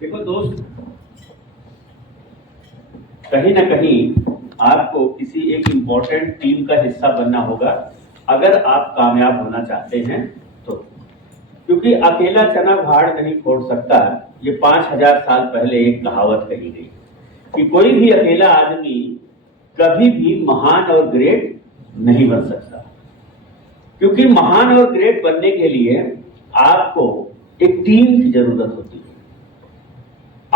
देखो दोस्त, कहीं ना कहीं आपको किसी एक इम्पोर्टेंट टीम का हिस्सा बनना होगा अगर आप कामयाब होना चाहते हैं तो। क्योंकि अकेला चना भाड़ नहीं फोड़ सकता, ये 5000 साल पहले एक कहावत कही गई कि कोई भी अकेला आदमी कभी भी महान और ग्रेट नहीं बन सकता। क्योंकि महान और ग्रेट बनने के लिए आपको एक टीम की जरूरत होती है।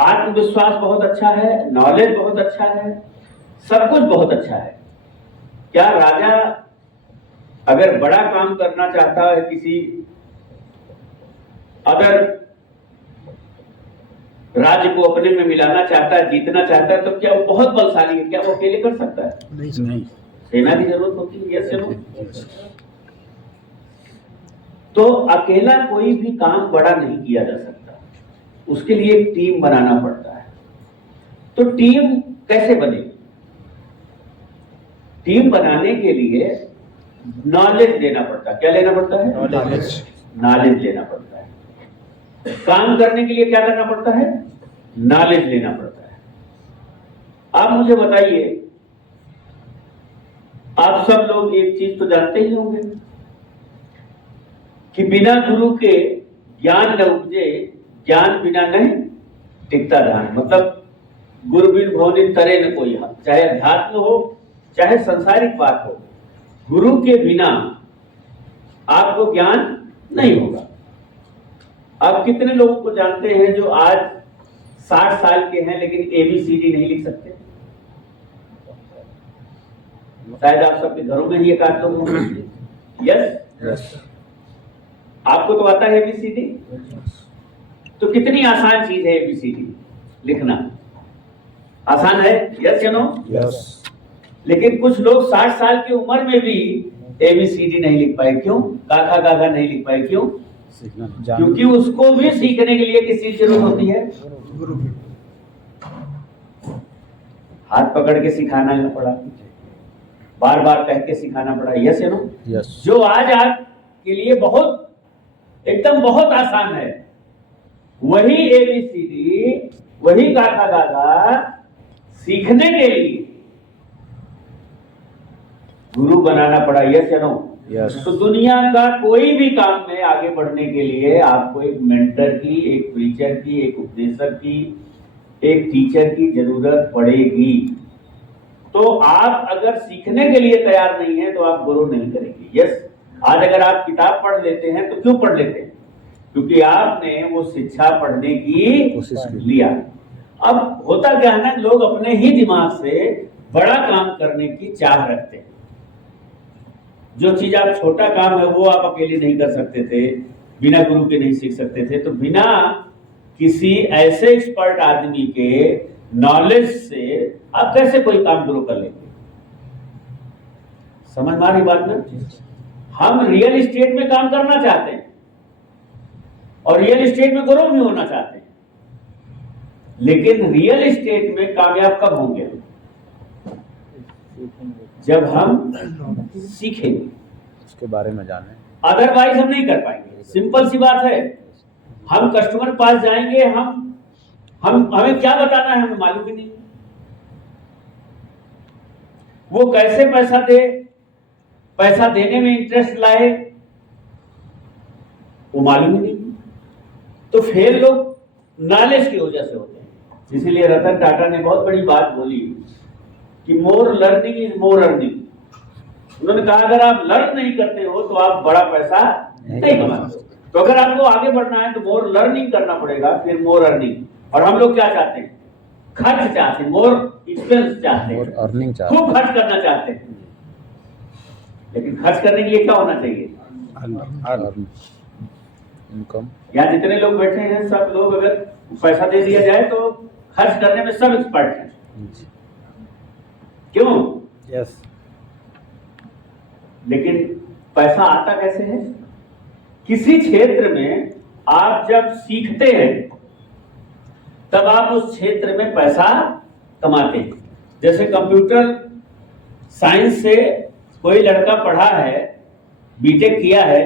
आत्मविश्वास बहुत अच्छा है, नॉलेज बहुत अच्छा है, सब कुछ बहुत अच्छा है। क्या राजा अगर बड़ा काम करना चाहता है, किसी अदर राज्य को अपने में मिलाना चाहता है, जीतना चाहता है, तो क्या वो बहुत बलशाली है? क्या वो अकेले कर सकता है? नहीं। सेना की जरूरत होती है। Yes no? तो अकेला कोई भी काम बड़ा नहीं किया जा सकता, उसके लिए एक टीम बनाना पड़ता है। तो टीम कैसे बनेगी? टीम बनाने के लिए नॉलेज लेना पड़ता है। क्या लेना पड़ता है? नॉलेज लेना पड़ता है। काम करने के लिए क्या करना पड़ता है? नॉलेज लेना पड़ता है। आप मुझे बताइए, आप सब लोग एक चीज तो जानते ही होंगे कि बिना गुरु के ज्ञान न उपजे, ज्ञान बिना नहीं टिकता ध्यान। मतलब गुरु बिन भवनि तरे न कोई हाथ। चाहे अध्यात्म हो, चाहे संसारिक बात हो, गुरु के बिना आपको ज्ञान नहीं होगा। आप कितने लोगों को जानते हैं जो आज 60 साल के हैं लेकिन ABCD नहीं लिख सकते? शायद आप सबके घरों में ही एक आध लोग होंगे। यस? आपको तो आता है ABCD? तो कितनी आसान चीज है ABCD लिखना? आसान है? यस या नो? यस। लेकिन कुछ लोग 60 साल की उम्र में भी ABCD नहीं लिख पाए। क्यों? काका गागा नहीं लिख पाए। क्यों? क्योंकि उसको भी सीखने के लिए किसी की जरूरत होती है? गुरु। हाथ पकड़ के सिखाना पड़ा, बार बार कह के सिखाना पड़ा। यस या नो? यस। जो आज आपके लिए बहुत एकदम बहुत आसान है, वही ABCD, वही काका गागा सीखने के लिए गुरु बनाना पड़ा। यस या नो? यस। तो दुनिया का कोई भी काम में आगे बढ़ने के लिए आपको एक मेंटर की, एक प्रीचर की, एक उपदेशक की, एक टीचर की जरूरत पड़ेगी। तो आप अगर सीखने के लिए तैयार नहीं है तो आप गुरु नहीं करेंगे। यस? आज अगर आप किताब पढ़ लेते हैं तो क्यों पढ़ लेते हैं? क्योंकि आपने वो शिक्षा पढ़ने की कोशिश लिया। अब होता क्या है ना, लोग अपने ही दिमाग से बड़ा काम करने की चाह रखते हैं। जो चीज आप छोटा काम है वो आप अकेले नहीं कर सकते थे, बिना गुरु के नहीं सीख सकते थे, तो बिना किसी ऐसे एक्सपर्ट आदमी के नॉलेज से आप कैसे कोई काम गुरु कर लेंगे? समझ में आ रही बात ना? हम रियल एस्टेट में काम करना चाहते हैं और रियल एस्टेट में गुरु भी होना चाहते हैं, लेकिन रियल एस्टेट में कामयाब कब होंगे? जब हम सीखेंगे, उसके बारे में जाने। अदरवाइज हम नहीं कर पाएंगे। सिंपल सी बात है। हम कस्टमर पास जाएंगे, हमें क्या बताना है हमें मालूम ही नहीं। वो कैसे पैसा दे, पैसा देने में इंटरेस्ट लाए, वो मालूम ही नहीं। तो फेल लोग नॉलेज की वजह से होते हैं। इसीलिए रतन टाटा ने बहुत बड़ी बात बोली कि more learning is more earning. उन्होंने कहा अगर आप लर्न नहीं करते हो तो आप बड़ा पैसा नहीं कमाते। तो अगर आपको आगे बढ़ना है तो मोर लर्निंग करना पड़ेगा, फिर मोर अर्निंग। और हम लोग क्या चाहते हैं? खर्च चाहते हैं, मोर एक्सपेंस चाहते हैं, अर्निंग चाहते हैं, खूब खर्च करना चाहते हैं। लेकिन खर्च करने के लिए क्या होना चाहिए? इनकम। यहाँ जितने लोग बैठे हैं सब लोग अगर पैसा दे दिया जाए तो खर्च करने में सब एक्सपर्ट हैं। क्यों? यस। लेकिन पैसा आता कैसे है? किसी क्षेत्र में आप जब सीखते हैं तब आप उस क्षेत्र में पैसा कमाते हैं। जैसे कंप्यूटर साइंस से कोई लड़का पढ़ा है, बीटेक किया है,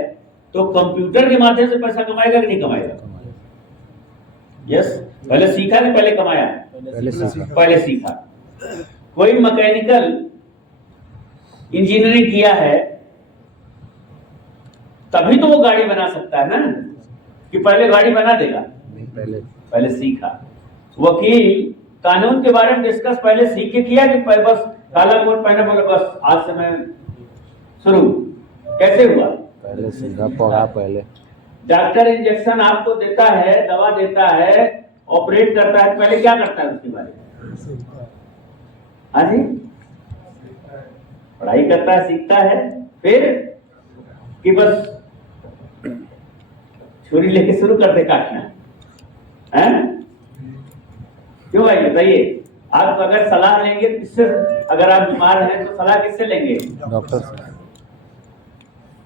तो कंप्यूटर के माध्यम से पैसा कमाएगा कि नहीं कमाएगा? यस, पहले सीखा कि पहले कमाया? पहले सीखा। कोई मैकेनिकल इंजीनियरिंग किया है तभी तो वो गाड़ी बना सकता है ना, कि पहले गाड़ी बना देगा? पहले सीखा। वकील कानून के बारे में डिस्कस पहले सीख के किया कि बस काला कोट पहने बोले बस आज से मैं शुरू? कैसे हुआ? पहले सीखा, पढ़ा पहले। डॉक्टर इंजेक्शन आपको देता है, दवा देता है, ऑपरेट करता है, पहले क्या करता है उसके बारे में? हाँ जी, पढ़ाई करता है, सीखता है, फिर कि बस छुरी लेके शुरू कर दे काटना है? क्यों भाई बताइए? आप अगर सलाह लेंगे किससे? अगर आप बीमार हैं तो सलाह किससे लेंगे? डॉक्टर से।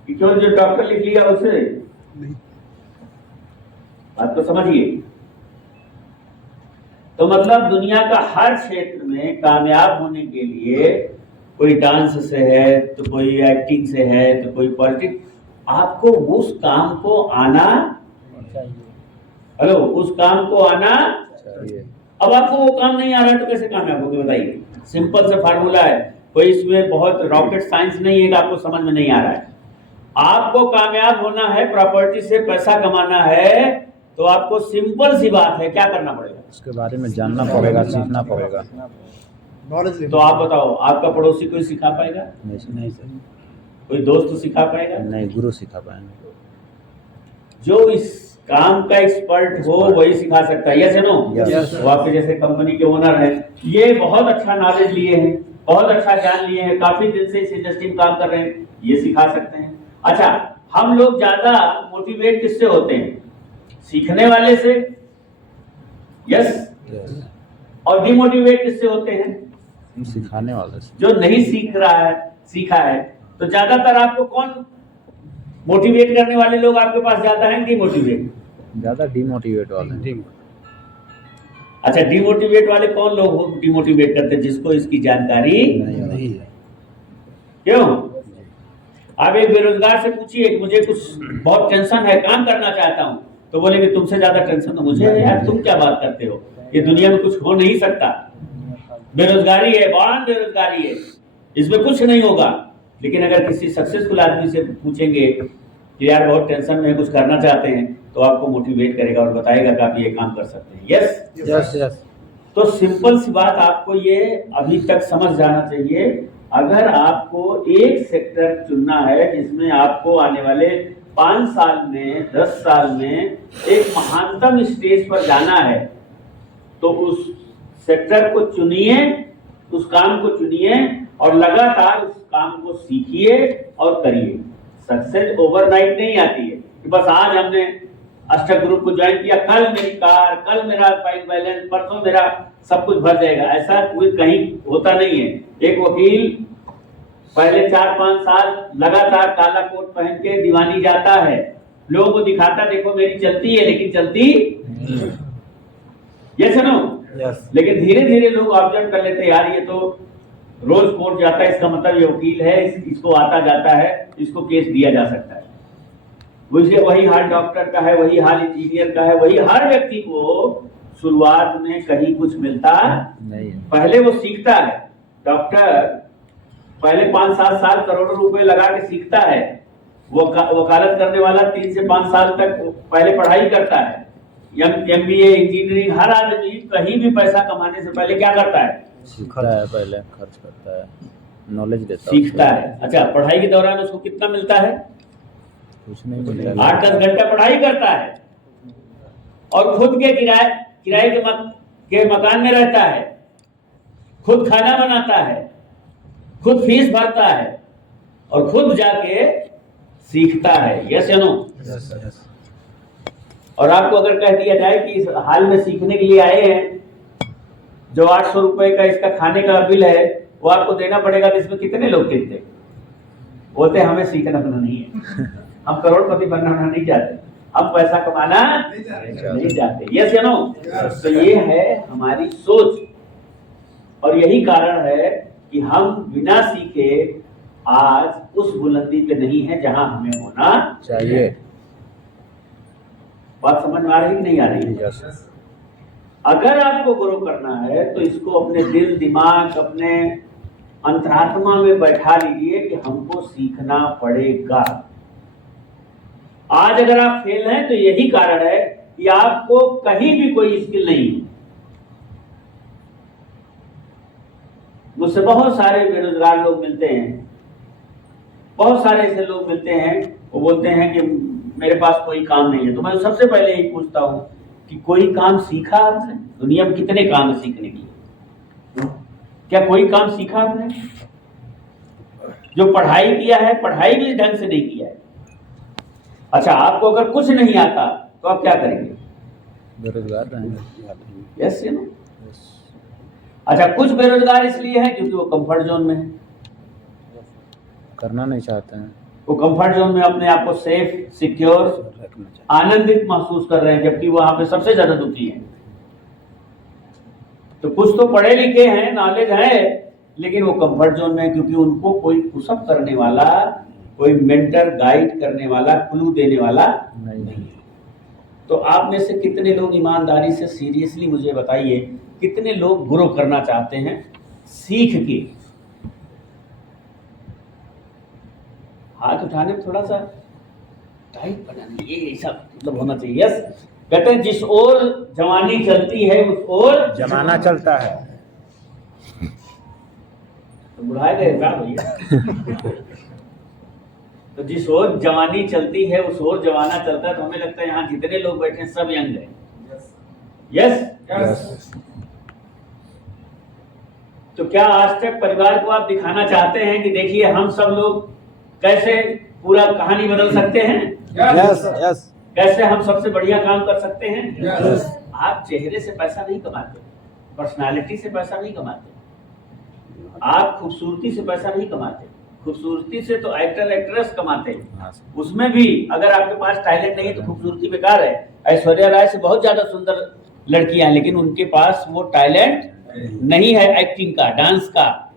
कि क्यों जो डॉक्टर लिख लिया उससे? बात तो समझिए। तो मतलब दुनिया का हर क्षेत्र में कामयाब होने के लिए, कोई डांस से है तो कोई एक्टिंग से है तो कोई पॉलिटिक्स, आपको उस काम को आना चाहिए। हेलो, उस काम को आना चाहिए। अब आपको वो काम नहीं आ रहा है तो कैसे कामयाब होगे बताइए? सिंपल सा फार्मूला है, कोई इसमें बहुत रॉकेट साइंस नहीं है कि आपको समझ में नहीं आ रहा है। आपको कामयाब होना है, प्रॉपर्टी से पैसा कमाना है, तो आपको सिंपल सी बात है, क्या करना पड़ेगा? उसके बारे में जानना पड़ेगा, सीखना पड़ेगा। तो आप बताओ, आपका पड़ोसी कोई सिखा पाएगा? नहीं सर। कोई दोस्त सिखा पाएगा? नहीं, गुरु सिखा पाएंगे। जो इस काम का एक्सपर्ट हो वही सिखा सकता है। Yes no? वो आपके जैसे कंपनी के ओनर हैं, ये बहुत अच्छा नॉलेज लिए हैं, बहुत अच्छा ज्ञान लिए हैं, काफी दिन से इस इंडस्ट्री में काम कर रहे हैं, ये सिखा सकते हैं। अच्छा, हम लोग ज्यादा मोटिवेट किससे होते हैं? सीखने वाले से, यस। और डिमोटिवेट किससे होते हैं? सिखाने वाले से। जो नहीं सीख रहा है, सीखा है। तो ज्यादातर आपको कौन मोटिवेट करने वाले लोग आपके पास ज्यादा हैं, डिमोटिवेट? ज्यादा डिमोटिवेट वाले। अच्छा, डिमोटिवेट वाले कौन लोग डिमोटिवेट करते हैं? जिसको इसकी जानकारी नहीं है। क्यों? आप एक बेरोजगार से पूछिए कि मुझे कुछ बहुत टेंशन है, काम करना चाहता हूं, तो बोलेंगे तुमसे ज्यादा टेंशन तो मुझे है यार, तुम क्या बात करते हो, ये दुनिया में कुछ हो नहीं सकता, बेरोजगारी है, बड़ा बेरोजगारी है, इसमें कुछ नहीं होगा। लेकिन अगर किसी सक्सेसफुल आदमी से पूछेंगे कि यार बहुत टेंशन में कुछ करना चाहते हैं, तो आपको मोटिवेट करेगा और बताएगा कि आप ये काम कर सकते हैं। यस। तो सिंपल सी बात आपको ये अभी तक समझ जाना चाहिए। अगर आपको एक सेक्टर चुनना है जिसमें आपको आने वाले 5 साल में, 10 साल में एक महानतम स्टेज पर जाना है, तो उस सेक्टर को चुनिए, उस काम को चुनिए और लगातार उस काम को सीखिए और करिए। सक्सेस ओवरनाइट नहीं आती है कि बस आज हमने अष्टक ग्रुप को ज्वाइन किया, कल मेरी कार, कल मेरा बैंक बैलेंस, परसों मेरा सब कुछ भर जाएगा, ऐसा कोई कहीं होता नहीं है। एक वकील पहले 4-5 साल लगातार काला कोट पहन के दीवानी जाता है, लोगों को दिखाता देखो मेरी चलती है, लेकिन चलती यस नो? लेकिन धीरे धीरे लोग ऑब्जर्व कर लेते हैं, यार ये तो रोज कोर्ट जाता है, इसका मतलब ये वकील है, इसको आता जाता है, इसको केस दिया जा सकता है। वही हाल डॉक्टर का है, वही हाल इंजीनियर का है, वही हर व्यक्ति को शुरुआत में कहीं कुछ मिलता नहीं, पहले वो सीखता है। डॉक्टर पहले 5-7 साल करोड़ों रुपए लगा के सीखता है, वो वकालत करने वाला 3 से 5 साल तक पहले पढ़ाई करता है। MBA, इंजीनियरिंग, हर आदमी कहीं भी पैसा कमाने से पहले क्या करता है? सीखता है, पहले खर्च करता है, नॉलेज देता है, सीखता है। अच्छा, पढ़ाई के दौरान उसको कितना मिलता है? कुछ नहीं मिलता। 8-10 घंटा पढ़ाई करता है और खुद के किराए के मकान में रहता है, खुद खाना बनाता है, खुद फीस भरता है और खुद जाके सीखता है। यस या नो? यस। और आपको अगर कह दिया जाए कि इस हाल में सीखने के लिए आए हैं, जो 800 रुपए का इसका खाने का बिल है वो आपको देना पड़ेगा, तो इसमें कितने लोग टिकते? बोलते हमें सीखना नहीं है, हम करोड़पति बनना नहीं चाहते, हम पैसा कमाना नहीं चाहते। यस या नो? तो ये है हमारी सोच, और यही कारण है कि हम बिना सीखे आज उस बुलंदी पे नहीं है जहां हमें होना चाहिए। बात समझ में आ रही कि नहीं आ रही? यस। अगर आपको ग्रो करना है तो इसको अपने दिल दिमाग अपने अंतरात्मा में बैठा लीजिए कि हमको सीखना पड़ेगा। आज अगर आप फेल हैं तो यही कारण है कि आपको कहीं भी कोई स्किल नहीं है। मुझसे बहुत सारे बेरोजगार लोग मिलते हैं, बहुत सारे ऐसे लोग मिलते हैं, वो बोलते हैं कि मेरे पास कोई काम नहीं है। तो मैं सबसे पहले यही पूछता हूं कि कोई काम सीखा आपने? दुनिया में कितने काम है सीखने के लिए? क्या कोई काम सीखा आपने? जो पढ़ाई किया है, पढ़ाई भी ढंग से नहीं किया है। अच्छा, आपको अगर कुछ नहीं आता तो आप क्या करेंगे? बेरोजगार रहेंगे। Yes you know. अच्छा, कुछ बेरोजगार इसलिए हैं क्योंकि वो कंफर्ट जोन में है, करना नहीं चाहते हैं, वो कंफर्ट जोन में अपने आप को सेफ, सिक्योर, रखना चाहते आनंदित महसूस कर रहे हैं, जबकि वहां पे सबसे ज्यादा दुखी हैं। तो कुछ तो पढ़े लिखे हैं, नॉलेज है, लेकिन वो कंफर्ट जोन में है क्योंकि उनको कोई पुशअप करने वाला, कोई मेंटर गाइड करने वाला, क्लू देने वाला नहीं। तो आप में से कितने लोग ईमानदारी से सीरियसली मुझे बताइए, कितने लोग ग्रो करना चाहते हैं सीख के? हाथ उठाने में थोड़ा सा टाइट बनाना, ये ऐसा मतलब होना चाहिए। यस, कहते हैं जिस ओर जवानी चलती है उस ओर जमाना चलता है। तो बुढ़ाए गए क्या भैया? तो जिस ओर जवानी चलती है उस ओर जमाना चलता है। तो हमें लगता है यहाँ जितने लोग बैठे हैं सब यंग हैं। यस। तो क्या आज तक परिवार को आप दिखाना चाहते हैं कि देखिए हम सब लोग कैसे पूरा कहानी बदल सकते हैं? Yes yes. कैसे हम सबसे बढ़िया काम कर सकते हैं? यस। आप चेहरे से पैसा नहीं कमाते, पर्सनालिटी से पैसा नहीं कमाते, आप खूबसूरती से पैसा नहीं कमाते। खूबसूरती से तो एक्टर एक्ट्रेस कमाते हैं, उसमें भी अगर आपके पास टैलेंट नहीं है तो खूबसूरती बेकार है। ऐश्वर्या राय से बहुत ज्यादा सुंदर लड़कियां हैं, लेकिन उनके पास वो टैलेंट नहीं है एक्टिंग का, डांस का।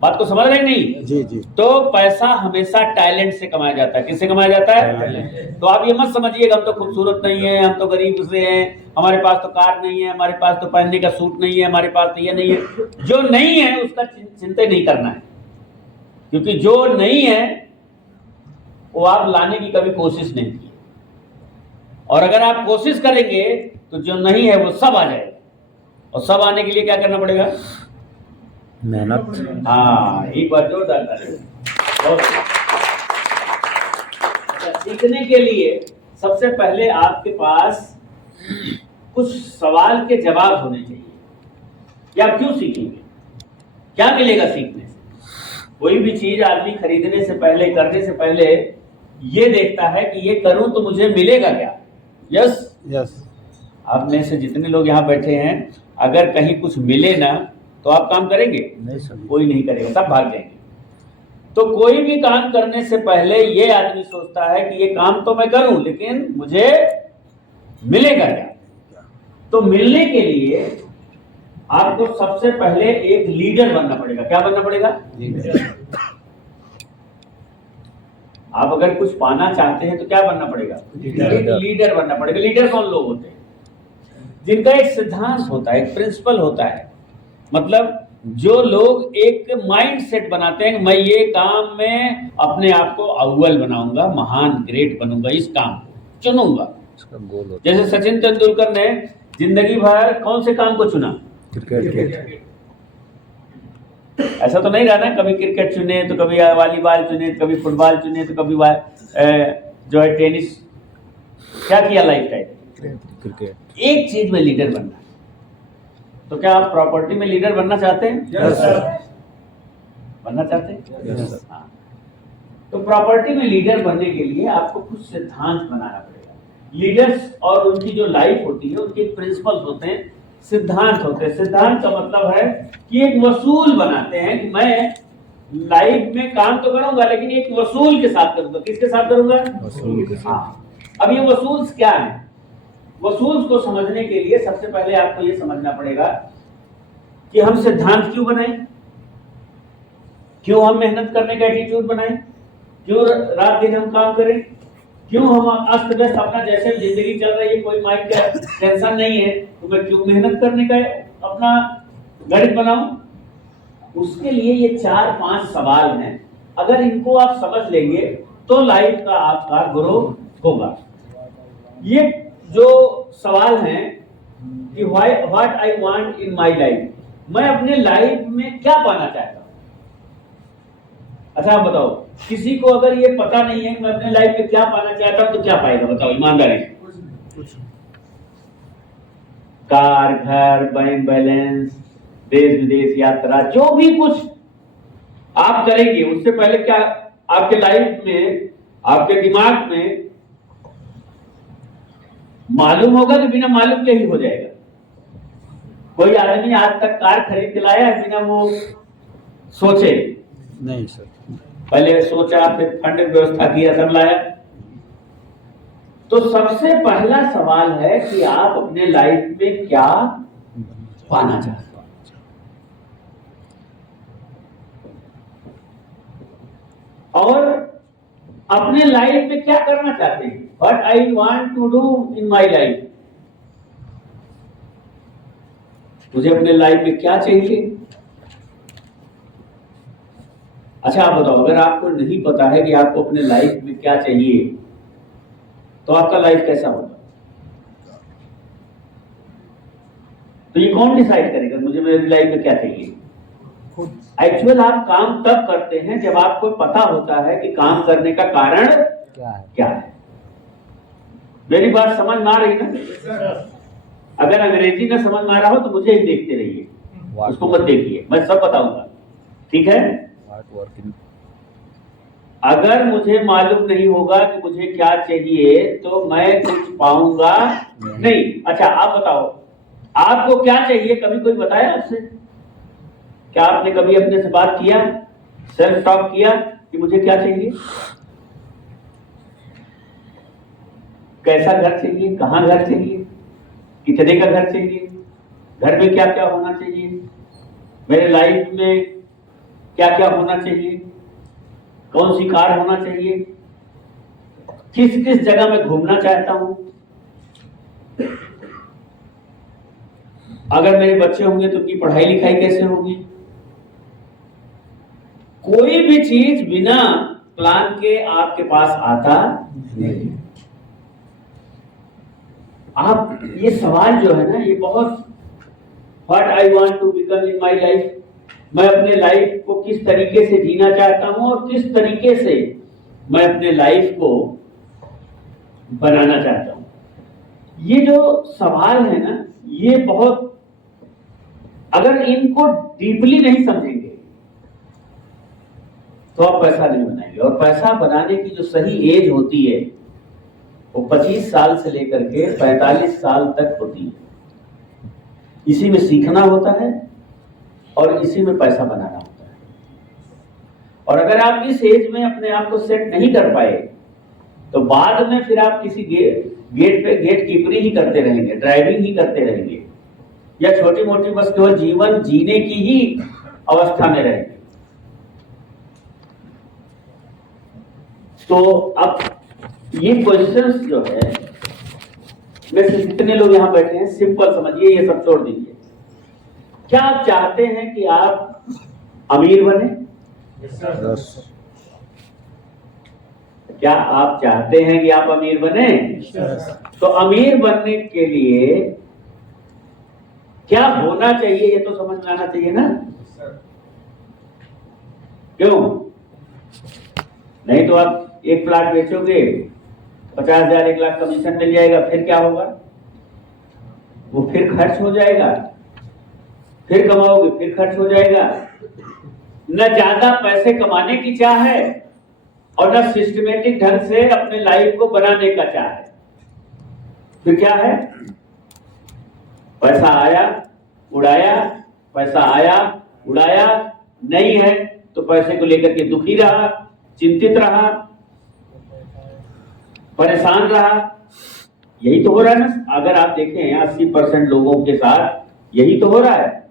बात को समझ रहे नहीं? जी जी। तो पैसा हमेशा टैलेंट से कमाया जाता है। किससे कमाया जाता है? तो आप ये मत समझिएगा हम तो खूबसूरत नहीं है, हम तो गरीब से हैं, हमारे पास तो कार नहीं है, हमारे पास तो पहनने का सूट नहीं है, हमारे पास तो ये नहीं है। जो नहीं है उसका चिंता नहीं करना है, क्योंकि जो नहीं है वो आप लाने की कभी कोशिश नहीं की। और अगर आप कोशिश करेंगे तो जो नहीं है वो सब आ जाएगा। और सब आने के लिए क्या करना पड़ेगा? मेहनत। हाँ, एक बार जोरदार करें। सीखने के लिए सबसे पहले आपके पास कुछ सवाल के जवाब होने चाहिए कि आप क्यों सीखेंगे, क्या मिलेगा सीखने से। कोई भी चीज आदमी खरीदने से पहले, करने से पहले ये देखता है कि ये करूं तो मुझे मिलेगा क्या। Yes yes. आप में से जितने लोग यहाँ बैठे हैं, अगर कहीं कुछ मिले ना तो आप काम करेंगे? नहीं सर। कोई नहीं करेगा, सब भाग जाएंगे। तो कोई भी काम करने से पहले ये आदमी सोचता है कि ये काम तो मैं करूं, लेकिन मुझे मिलेगा क्या। तो मिलने के लिए आपको सबसे पहले एक लीडर बनना पड़ेगा। क्या बनना पड़ेगा? आप अगर कुछ पाना चाहते हैं तो क्या बनना पड़ेगा? एक लीडर बनना पड़ेगा। लीडर कौन लोग होते हैं? जिनका एक सिद्धांत होता है, एक प्रिंसिपल होता है। मतलब जो लोग एक माइंड सेट बनाते हैं, मैं ये काम में अपने आप को अव्वल बनाऊंगा, महान ग्रेट बनूंगा, इस काम को चुनूंगा। इसका गोल होता जैसे सचिन तेंदुलकर ने जिंदगी भर कौन से काम को चुना? क्रिकेट। ऐसा तो नहीं रहा ना, कभी क्रिकेट चुने तो कभी वॉलीबॉल चुने, कभी फुटबॉल चुने तो कभी जो है टेनिस। क्या किया लाइफ टाइम? क्रिकेट। एक चीज में लीडर बनना। तो क्या आप प्रॉपर्टी में लीडर बनना चाहते हैं? Yes sir. बनना चाहते हैं? Yes sir. हाँ। तो प्रॉपर्टी में लीडर बनने के लिए आपको कुछ सिद्धांत बनाना पड़ेगा। लीडर्स और उनकी जो लाइफ होती है, उनके प्रिंसिपल्स होते हैं, सिद्धांत होते हैं। सिद्धांत का मतलब है कि एक वसूल बनाते हैं कि मैं लाइफ में काम तो करूंगा लेकिन एक वसूल के साथ करूंगा। किसके साथ करूंगा? वसूल के साथ। हाँ। अब ये वसूल क्या है? वसूल को समझने के लिए सबसे पहले आपको ये समझना पड़ेगा कि हम सिद्धांत क्यों बनाएं। क्यों हम मेहनत करने का एटीट्यूड बनाएं? क्यों रात दिन हम काम करें? क्यों हम अस्त व्यस्त अपना जैसे जिंदगी चल रही है, कोई माइंड का टेंशन नहीं है, तो मैं क्यों मेहनत करने का अपना गणित बनाऊं? उसके लिए ये 4-5 सवाल हैं। अगर इनको आप समझ लेंगे तो लाइफ का आपका ग्रो होगा। ये जो सवाल हैं कि what I want in my life, मैं अपने लाइफ में क्या पाना चाहता हूं। अच्छा आप बताओ, किसी को अगर ये पता नहीं है कि मैं अपने लाइफ में क्या पाना चाहता हूं तो क्या पाएगा? बताओ ईमानदारी से। कार, घर, बैंक बैलेंस, देश विदेश यात्रा, जो भी कुछ आप करेंगे उससे पहले क्या आपके लाइफ में, आपके दिमाग में मालूम होगा कि बिना मालूम के ही हो जाएगा? कोई आदमी आज तक कार खरीद के लाया है बिना वो सोचे? नहीं सर। पहले सोचा, फिर फंड व्यवस्था किया, तब लाया। तो सबसे पहला सवाल है कि आप अपने लाइफ में क्या पाना चाहते हैं। और अपने लाइफ में क्या करना चाहते हैं? What I want to do in my life. मुझे अपने लाइफ में क्या चाहिए? अच्छा आप बताओ, अगर आपको नहीं पता है कि आपको अपने लाइफ में क्या चाहिए तो आपका लाइफ कैसा होगा? तो ये कौन डिसाइड करेगा मुझे मेरी लाइफ में क्या चाहिए? एक्चुअल आप काम तब करते हैं जब आपको पता होता है कि काम करने का कारण क्या है। मेरी बात समझ में आ रही ना? अगर अंग्रेजी ना समझ में आ रहा हो तो मुझे ही देखते रहिए, उसको मत देखिए, मैं सब बताऊंगा, ठीक है? अगर मुझे मालूम नहीं होगा कि मुझे क्या चाहिए तो मैं कुछ पाऊंगा नहीं। अच्छा आप बताओ, आपको क्या चाहिए? कभी कोई बताया आपसे? क्या आपने कभी अपने से बात किया, सेल्फ टॉक किया कि मुझे क्या चाहिए? कैसा घर चाहिए, कहां घर चाहिए, कितने का घर चाहिए, घर में क्या क्या होना चाहिए, मेरे लाइफ में क्या क्या होना चाहिए, कौन सी कार होना चाहिए, किस किस जगह में घूमना चाहता हूं, अगर मेरे बच्चे होंगे तो उनकी पढ़ाई लिखाई कैसे होगी। कोई भी चीज बिना प्लान के आपके पास आता नहीं। आप ये सवाल जो है ना, ये बहुत, what I want to become in my life, मैं अपने लाइफ को किस तरीके से जीना चाहता हूं और किस तरीके से मैं अपने लाइफ को बनाना चाहता हूं। ये जो सवाल है ना, ये बहुत, अगर इनको डीपली नहीं समझेंगे तो आप पैसा नहीं बनाएंगे। और पैसा बनाने की जो सही एज होती है वो 25 साल से लेकर के 45 साल तक होती है। इसी में सीखना होता है और इसी में पैसा बनाना होता है। और अगर आप इस एज में अपने आप को सेट नहीं कर पाए तो बाद में फिर आप किसी गेट पे गेट कीपरी ही करते रहेंगे, ड्राइविंग ही करते रहेंगे, या छोटी मोटी बस केवल जीवन जीने की ही अवस्था में रहेंगे। तो अब ये क्वेश्चंस जो है, वैसे जितने लोग यहां बैठे हैं सिंपल समझिए, ये सब छोड़ दीजिए। क्या आप चाहते हैं कि आप अमीर बने? यस। क्या आप चाहते हैं कि आप अमीर बने? तो अमीर बनने के लिए क्या होना चाहिए ये तो समझ में आना चाहिए ना? क्यों? नहीं तो आप एक प्लाट बेचोगे, 50,000 1 लाख कमीशन मिल जाएगा, फिर क्या होगा? वो फिर खर्च हो जाएगा, फिर कमाओगे फिर खर्च हो जाएगा। न ज्यादा पैसे कमाने की चाह है और न सिस्टमेटिक ढंग से अपने लाइफ को बनाने का चाह है। फिर क्या है? पैसा आया उड़ाया, पैसा आया उड़ाया, नहीं है तो पैसे को लेकर के दुखी रहा, चिंतित रहा, परेशान रहा। यही तो हो रहा है ना? अगर आप देखें 80% लोगों के साथ यही तो हो रहा है।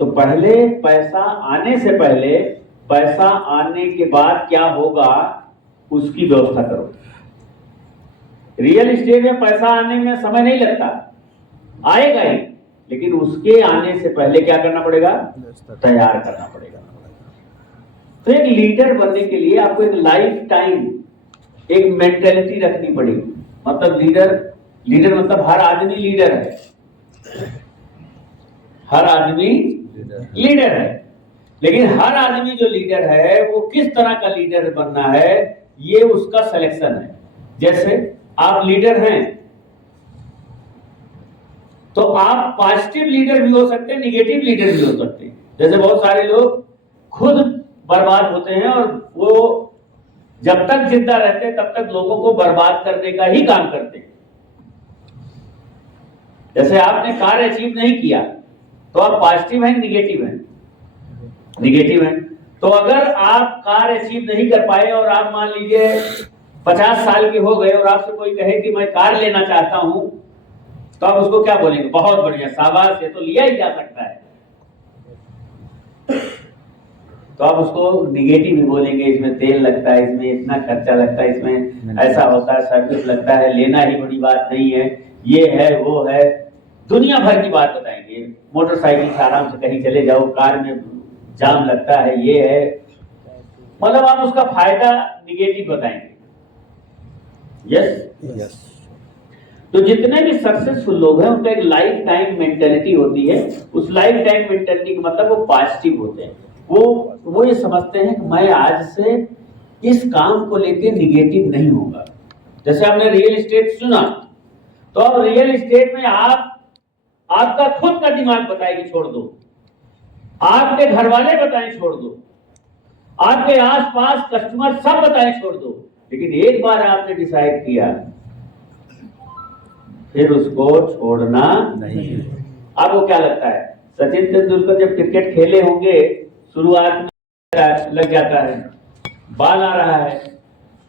तो पहले पैसा आने से पहले, पैसा आने के बाद क्या होगा उसकी व्यवस्था करो। रियल एस्टेट में पैसा आने में समय नहीं लगता, आएगा ही, लेकिन उसके आने से पहले क्या करना पड़ेगा, तैयार करना पड़ेगा। तो एक लीडर बनने के लिए आपको एक लाइफ टाइम एक मेंटेलिटी रखनी पड़ेगी। मतलब लीडर मतलब हर आदमी लीडर है, हर आदमी लीडर है, लेकिन हर आदमी जो लीडर है वो किस तरह का लीडर बनना है ये उसका सिलेक्शन है। जैसे आप लीडर हैं तो आप पॉजिटिव लीडर भी हो सकते हैं, निगेटिव लीडर भी हो सकते हैं। जैसे बहुत सारे लोग खुद बर्बाद होते हैं और वो जब तक जिंदा रहते हैं तब तक लोगों को बर्बाद करने का ही काम करते हैं। जैसे आपने कार्य अचीव नहीं किया तो आप पॉजिटिव हैं, निगेटिव हैं, निगेटिव हैं। तो अगर आप कार्य अचीव नहीं कर पाए और आप मान लीजिए 50 साल के हो गए और आपसे कोई कहे कि मैं कार लेना चाहता हूं, तो आप उसको क्या बोलेंगे, बहुत बढ़िया, शाबाश, ये तो लिया ही जा सकता है। तो आप उसको निगेटिव ही बोलेंगे, इसमें तेल लगता है, इसमें इतना खर्चा लगता है, इसमें ऐसा होता है, सर्विस लगता है, लेना ही बड़ी बात नहीं है, ये है वो है, दुनिया भर की बात बताएंगे। मोटरसाइकिल से आराम से कहीं चले जाओ, कार में जाम लगता है, ये है, मतलब आप उसका फायदा निगेटिव बताएंगे। यस। तो जितने भी सक्सेसफुल लोग हैं उनका एक लाइफ टाइम मेंटेलिटी होती है। उस लाइफ टाइम मेंटेलिटी का मतलब वो पॉजिटिव होते हैं। वो ये समझते हैं कि मैं आज से इस काम को लेके निगेटिव नहीं होगा। जैसे आपने रियल एस्टेट सुना, तो अब रियल एस्टेट में आपका खुद का दिमाग बताए कि छोड़ दो, आपके घर वाले बताएं छोड़ दो, आपके आसपास कस्टमर सब बताएं छोड़ दो, लेकिन एक बार आपने डिसाइड किया फिर उसको छोड़ना नहीं। आपको क्या लगता है, सचिन तेंदुलकर जब क्रिकेट खेले होंगे, शुरुआत में लग जाता है, बॉल आ रहा है,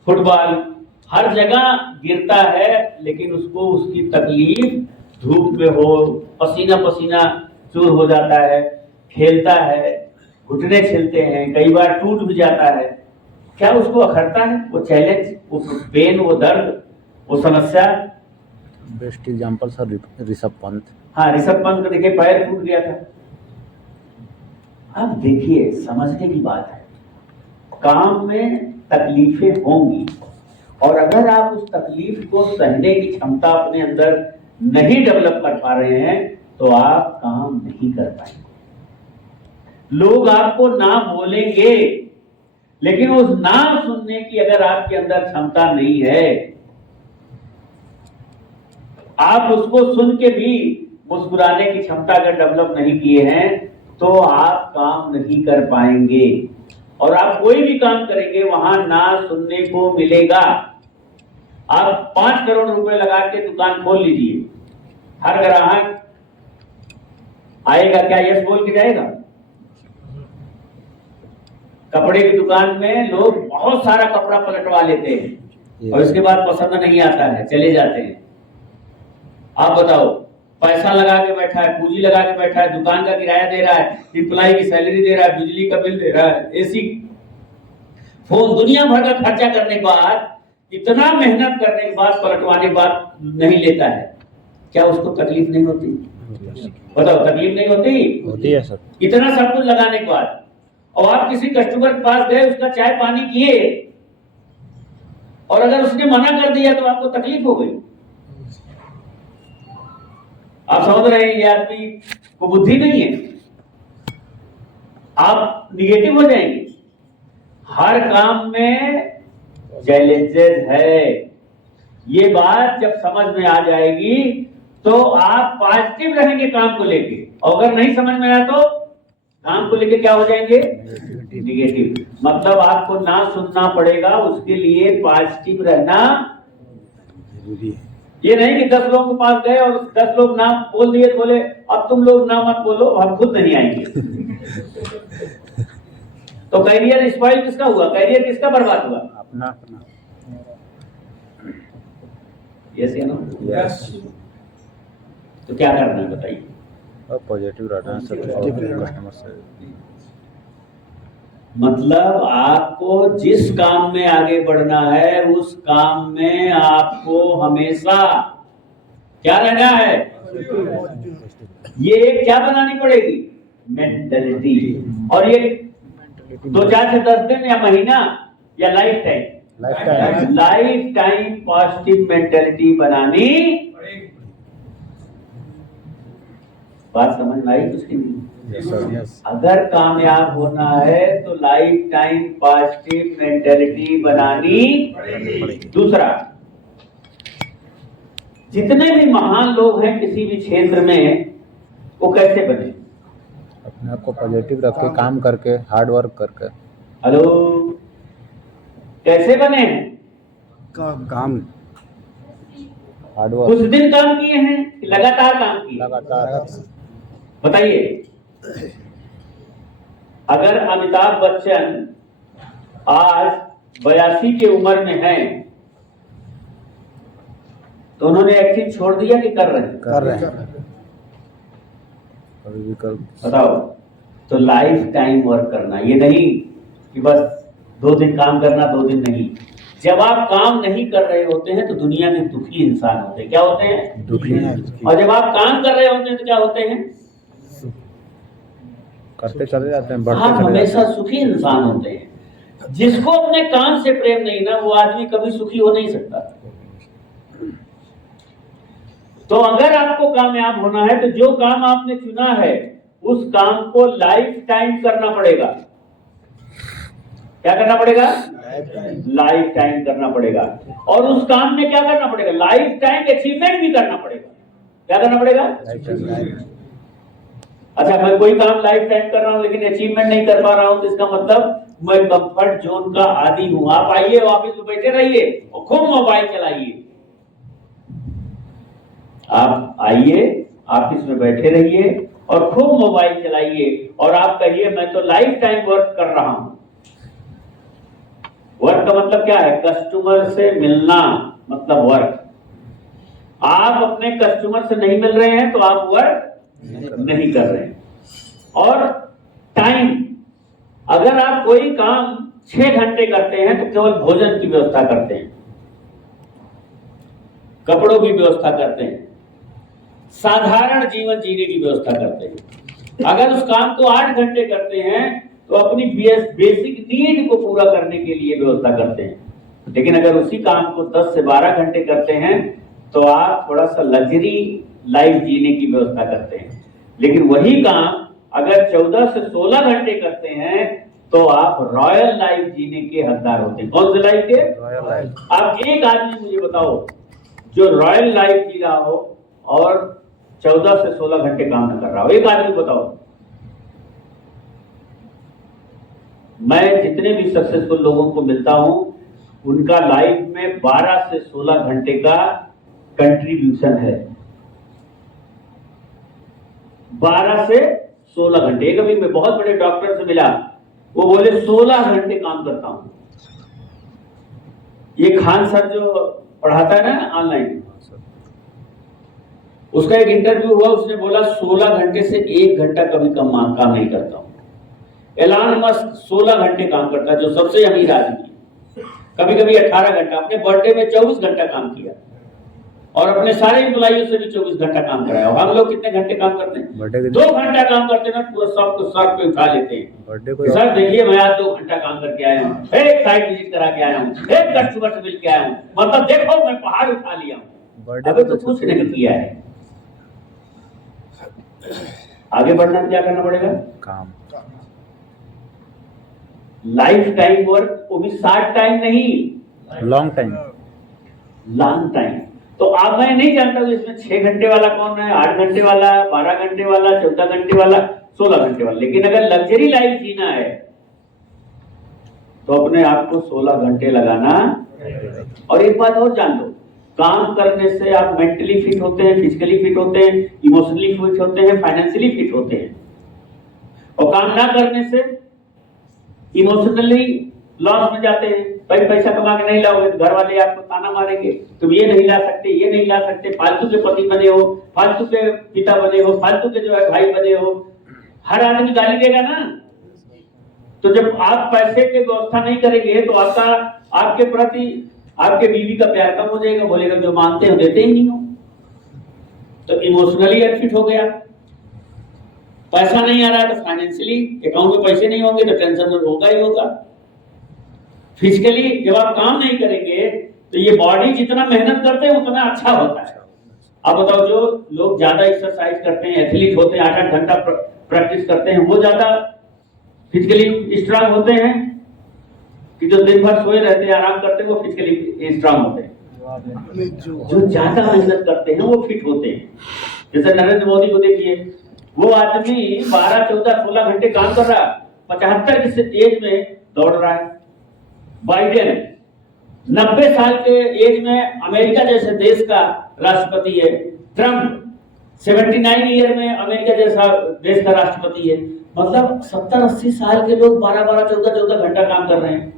फुटबॉल हर जगह गिरता है, लेकिन उसको उसकी तकलीफ, धूप में हो, पसीना पसीना चूर हो जाता है, खेलता है, घुटने छिलते हैं, कई बार टूट भी जाता है, क्या उसको अखरता है वो चैलेंज, वो पेन, वो दर्द, वो समस्या? Best example sir Rishabh Pant. हाँ, ऋषभ पंत को देखिए, पैर टूट गया था। अब देखिए, समझने की बात है, काम में तकलीफें होंगी और अगर आप उस तकलीफ को सहने की क्षमता अपने अंदर नहीं डेवलप कर पा रहे हैं तो आप काम नहीं कर पाएंगे। लोग आपको ना बोलेंगे, लेकिन उस ना सुनने की अगर आपके अंदर क्षमता नहीं है, आप उसको सुन के भी मुस्कुराने की क्षमता अगर डेवलप नहीं किए हैं तो आप काम नहीं कर पाएंगे। और आप कोई भी काम करेंगे वहां ना सुनने को मिलेगा। आप 5 करोड़ रुपए लगा के दुकान खोल लीजिए, हर ग्राहक आएगा क्या यस बोल के जाएगा? कपड़े की दुकान में लोग बहुत सारा कपड़ा पलटवा लेते हैं और इसके बाद पसंद नहीं आता है, चले जाते हैं। आप बताओ, पैसा लगा के बैठा है, पूंजी लगा के बैठा है, दुकान का किराया दे रहा है, एम्प्लॉय की सैलरी दे रहा है, बिजली का बिल दे रहा है, एसी, फोन, दुनिया भर का खर्चा करने के बाद, इतना मेहनत करने के बाद, पलटवाने के बाद नहीं लेता है, क्या उसको तकलीफ नहीं होती? बताओ, तकलीफ नहीं होती? होती है सर। इतना सब कुछ लगाने के बाद, और आप किसी कस्टमर के पास गए, उसका चाय पानी किए और अगर उसने मना कर दिया तो आपको तकलीफ हो गई। आप समझ रहे हैं, ये आदमी को बुद्धि नहीं है, आप निगेटिव हो जाएंगे। हर काम में चैलेंजेस है, ये बात जब समझ में आ जाएगी तो आप पॉजिटिव रहेंगे काम को लेके, और अगर नहीं समझ में आया तो काम को लेके क्या हो जाएंगे? निगेटिव। मतलब आपको ना सुनना पड़ेगा, उसके लिए पॉजिटिव रहना जरूरी है। ये नहीं कि 10 लोगों के पास गए और 10 लोग ना बोल दिए तो बोले अब तुम लोग ना मत बोलो, हम खुद नहीं आएंगे। तो कैरियर स्पॉइल किसका हुआ? कैरियर किसका बर्बाद हुआ? अपना। यस या नो? तो क्या करना है बताइए? और पॉजिटिव रहना है सबसे कस्टमर से। मतलब आपको जिस काम में आगे बढ़ना है उस काम में आपको हमेशा क्या रहना है, ये क्या बनानी पड़ेगी, मेंटलिटी। और ये 2-4 से 10 दिन या महीना या लाइफ टाइम पॉजिटिव मेंटलिटी बनानी। बात समझ में आई कुछ की नहीं? अगर कामयाब होना है तो लाइफ टाइम पॉजिटिव मेंटलिटी बनानी पड़ेगी। दूसरा, जितने भी महान लोग हैं किसी भी क्षेत्र में, वो कैसे बने? अपने आप को पॉजिटिव रख के, काम करके, हार्ड वर्क करके। हेलो, कैसे बने? काम हार्ड वर्क, कुछ दिन काम किए हैं कि लगातार काम किए? लगातार। बताइए, अगर अमिताभ बच्चन आज 82 की उम्र में हैं, तो उन्होंने एक्टिंग छोड़ दिया कि कर रहे हैं? कभी भी कर। बताओ। तो लाइफ टाइम वर्क करना, ये नहीं कि बस 2 दिन काम करना, 2 दिन नहीं। जब आप काम नहीं कर रहे होते हैं तो दुनिया में दुखी इंसान होते हैं। क्या होते हैं? दुखी। और जब आप काम कर रहे होते हैं तो क्या होते हैं? करते चले जाते हैं, बढ़ते आप चले हमेशा जाते हैं। सुखी इंसान होते हैं। जिसको अपने काम से प्रेम नहीं ना, वो आदमी कभी सुखी हो नहीं सकता। तो अगर आपको कामयाब होना है तो जो काम आपने चुना है उस काम को लाइफ टाइम करना पड़ेगा। क्या करना पड़ेगा? लाइफ टाइम करना पड़ेगा। और उस काम में क्या करना पड़ेगा? लाइफ टाइम अचीवमेंट भी करना पड़ेगा। क्या करना पड़ेगा? अच्छा, मैं कोई काम लाइफ टाइम कर रहा हूं लेकिन अचीवमेंट नहीं कर पा रहा हूं, तो इसका मतलब मैं कंफर्ट जोन का आदी हूं। आप आइए, ऑफिस में बैठे रहिए और खूब मोबाइल चलाइए। आप आइए, ऑफिस में बैठे रहिए और खूब मोबाइल चलाइए और आप कहिए मैं तो लाइफ टाइम वर्क कर रहा हूं। वर्क का मतलब क्या है? कस्टमर से मिलना मतलब वर्क। आप अपने कस्टमर से नहीं मिल रहे हैं तो आप वर्क नहीं कर रहे हैं। और टाइम, अगर आप कोई काम 6 घंटे करते हैं तो केवल भोजन की व्यवस्था करते हैं, कपड़ों की व्यवस्था करते हैं, साधारण जीवन जीने की व्यवस्था करते हैं। अगर उस काम को 8 घंटे करते हैं तो अपनी बेसिक नीड को पूरा करने के लिए व्यवस्था करते हैं। लेकिन अगर उसी काम को 10 से 12 घंटे करते हैं तो आप थोड़ा सा लग्जरी लाइफ जीने की व्यवस्था करते हैं। लेकिन वही काम अगर 14 से 16 घंटे करते हैं तो आप रॉयल लाइफ जीने के हकदार होते हैं। कौन से लाइफ के? Royal life. आप एक आदमी मुझे बताओ जो रॉयल लाइफ जी रहा हो और 14 से 16 घंटे काम न कर रहा हो। एक आदमी बताओ। मैं जितने भी सक्सेसफुल लोगों को मिलता हूं उनका लाइफ में 12 से 16 घंटे का कंट्रीब्यूशन है। 12 से 16 घंटे। कभी मैं बहुत बड़े डॉक्टर से मिला, वो बोले 16 घंटे काम करता हूं। ये खान सर जो पढ़ाता है ना ऑनलाइन, उसका एक इंटरव्यू हुआ, उसने बोला 16 घंटे से 1 घंटा कभी कम काम नहीं करता हूं। एलन मस्क 16 घंटे काम करता है, जो सबसे अमीर आदमी है। कभी कभी 18 घंटा, अपने बर्थडे में 24 घंटा काम किया और अपने सारे एम्प्लॉइयों से भी 24 घंटा काम कराया। और हम लोग कितने घंटे काम करते हैं? 2 घंटा काम करते हैं ना, पूरा सबको सर पे उठा लेते हैं। सर देखिए मैं आज 2 घंटा काम करके आया हूँ, एक साइट विजिट करा के आया हूँ, एक कस्टमर से मिल के आया हूँ, मतलब देखो मैं पहाड़ उठा लिया हूँ। अभी तो कुछ नहीं किया है। आगे बढ़ना क्या करना पड़ेगा? काम। लाइफ टाइम वर्क, वो भी शॉर्ट टाइम नहीं, लॉन्ग टाइम। Long time. तो आप, मैं नहीं जानता हूं इसमें 6 घंटे वाला कौन है, 8 घंटे वाला, 12 घंटे वाला, 14 घंटे वाला, 16 घंटे वाला। लेकिन अगर लग्जरी लाइफ जीना है तो अपने आप को 16 घंटे लगाना। और एक बात और जान लो, काम करने से आप मेंटली फिट होते हैं, फिजिकली फिट होते हैं, इमोशनली फिट होते हैं, फाइनेंशियली फिट होते हैं। और काम ना करने से इमोशनली लॉस में जाते हैं। भाई पैसा कमा के नहीं लाओगे तो घर वाले आपको ताना मारेंगे, तुम ये नहीं ला सकते, ये नहीं ला सकते, फालतू के पति बने हो, फालतू के पिता बने हो, फालतू के जो है भाई बने हो, हर आदमी गाली देगा ना। तो जब आप पैसे की व्यवस्था नहीं करेंगे तो आपके प्रति आपके बीवी का प्यार कम हो जाएगा, बोलेगा जो मांगते हो देते ही नहीं हो। तो इमोशनली अनफिट हो गया, पैसा नहीं आ रहा है तो फाइनेंशियली अकाउंट में पैसे नहीं होंगे तो टेंशन होगा ही होगा। फिजिकली जब आप काम नहीं करेंगे तो ये बॉडी जितना मेहनत करते हैं उतना अच्छा होता है। आप बताओ, जो लोग ज्यादा एक्सरसाइज करते हैं, एथलीट होते हैं, 8-8 घंटा प्रैक्टिस करते हैं, वो ज्यादा फिजिकली स्ट्रांग होते हैं कि जो दिन भर सोए रहते हैं, आराम करते हैं, वो फिजिकली स्ट्रांग होते हैं। जो ज्यादा मेहनत करते हैं वो फिट होते हैं। जैसे नरेंद्र मोदी को देखिए, वो आदमी 12, 14, 16 घंटे काम कर रहा है, 75 की एज में दौड़ रहा है। बाइडेन 90 साल के एज में अमेरिका जैसे देश का राष्ट्रपति है। ट्रंप 79 ईयर में अमेरिका जैसा देश का राष्ट्रपति है। मतलब 70-80 साल के लोग 12-12, 14-14 घंटा काम कर रहे हैं,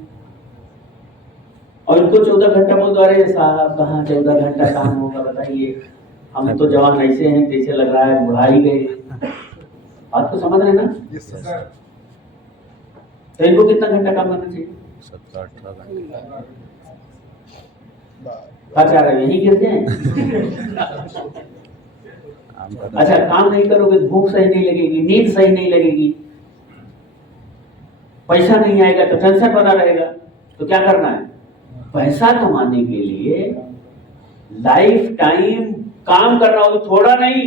और इनको 14 घंटा बोल दो, अरे साहब कहाँ 14 घंटा काम होगा बताइए, हम तो जवान ऐसे हैं जैसे लग रहा है बुढ़ा ही गए। बात तो समझ रहे हैं ना? तो इनको कितना घंटा काम करना चाहिए? 17-18 घंटे। चाह रहे यही गिरते हैं। अच्छा, काम नहीं करोगे, भूख सही नहीं लगेगी, नींद सही नहीं लगेगी, पैसा नहीं आएगा तो टेंशन बना रहेगा। तो क्या करना है? पैसा कमाने के लिए लाइफ टाइम काम करना हो, थोड़ा नहीं।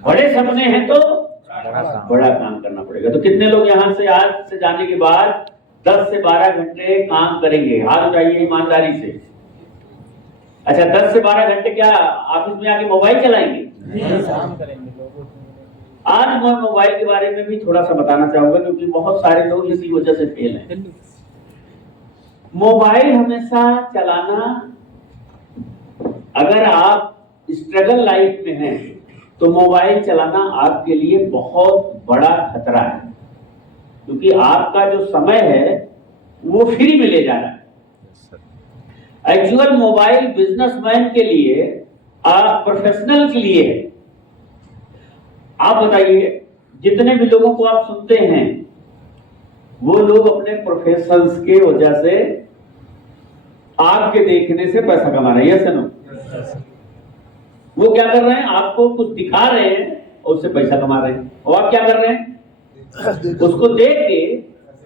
बड़े सपने हैं तो बड़ा काम करना पड़ेगा। तो कितने लोग यहाँ से आज से जाने के बाद 10 से 12 घंटे काम करेंगे? हाथ उठाइए ईमानदारी से। अच्छा, 10 से 12 घंटे क्या ऑफिस में आके मोबाइल चलाएंगे? काम करेंगे। आज मैं मोबाइल के बारे में भी थोड़ा सा बताना चाहूंगा, क्योंकि बहुत सारे लोग इसी वजह से फेल हैं। मोबाइल हमेशा चलाना, अगर आप स्ट्रगल लाइफ में हैं तो मोबाइल चलाना आपके लिए बहुत बड़ा खतरा है, क्योंकि आपका जो समय है वो फ्री में ले जा रहा है। एक्चुअल मोबाइल बिजनेसमैन के लिए, आप प्रोफेशनल के लिए है। आप बताइए, जितने भी लोगों को आप सुनते हैं वो लोग अपने प्रोफेशंस के वजह से, आपके देखने से पैसा कमा रहे हैं। सुनो, वो क्या कर रहे हैं? आपको कुछ दिखा रहे हैं और उससे पैसा कमा रहे हैं। और आप क्या कर रहे हैं? उसको देख के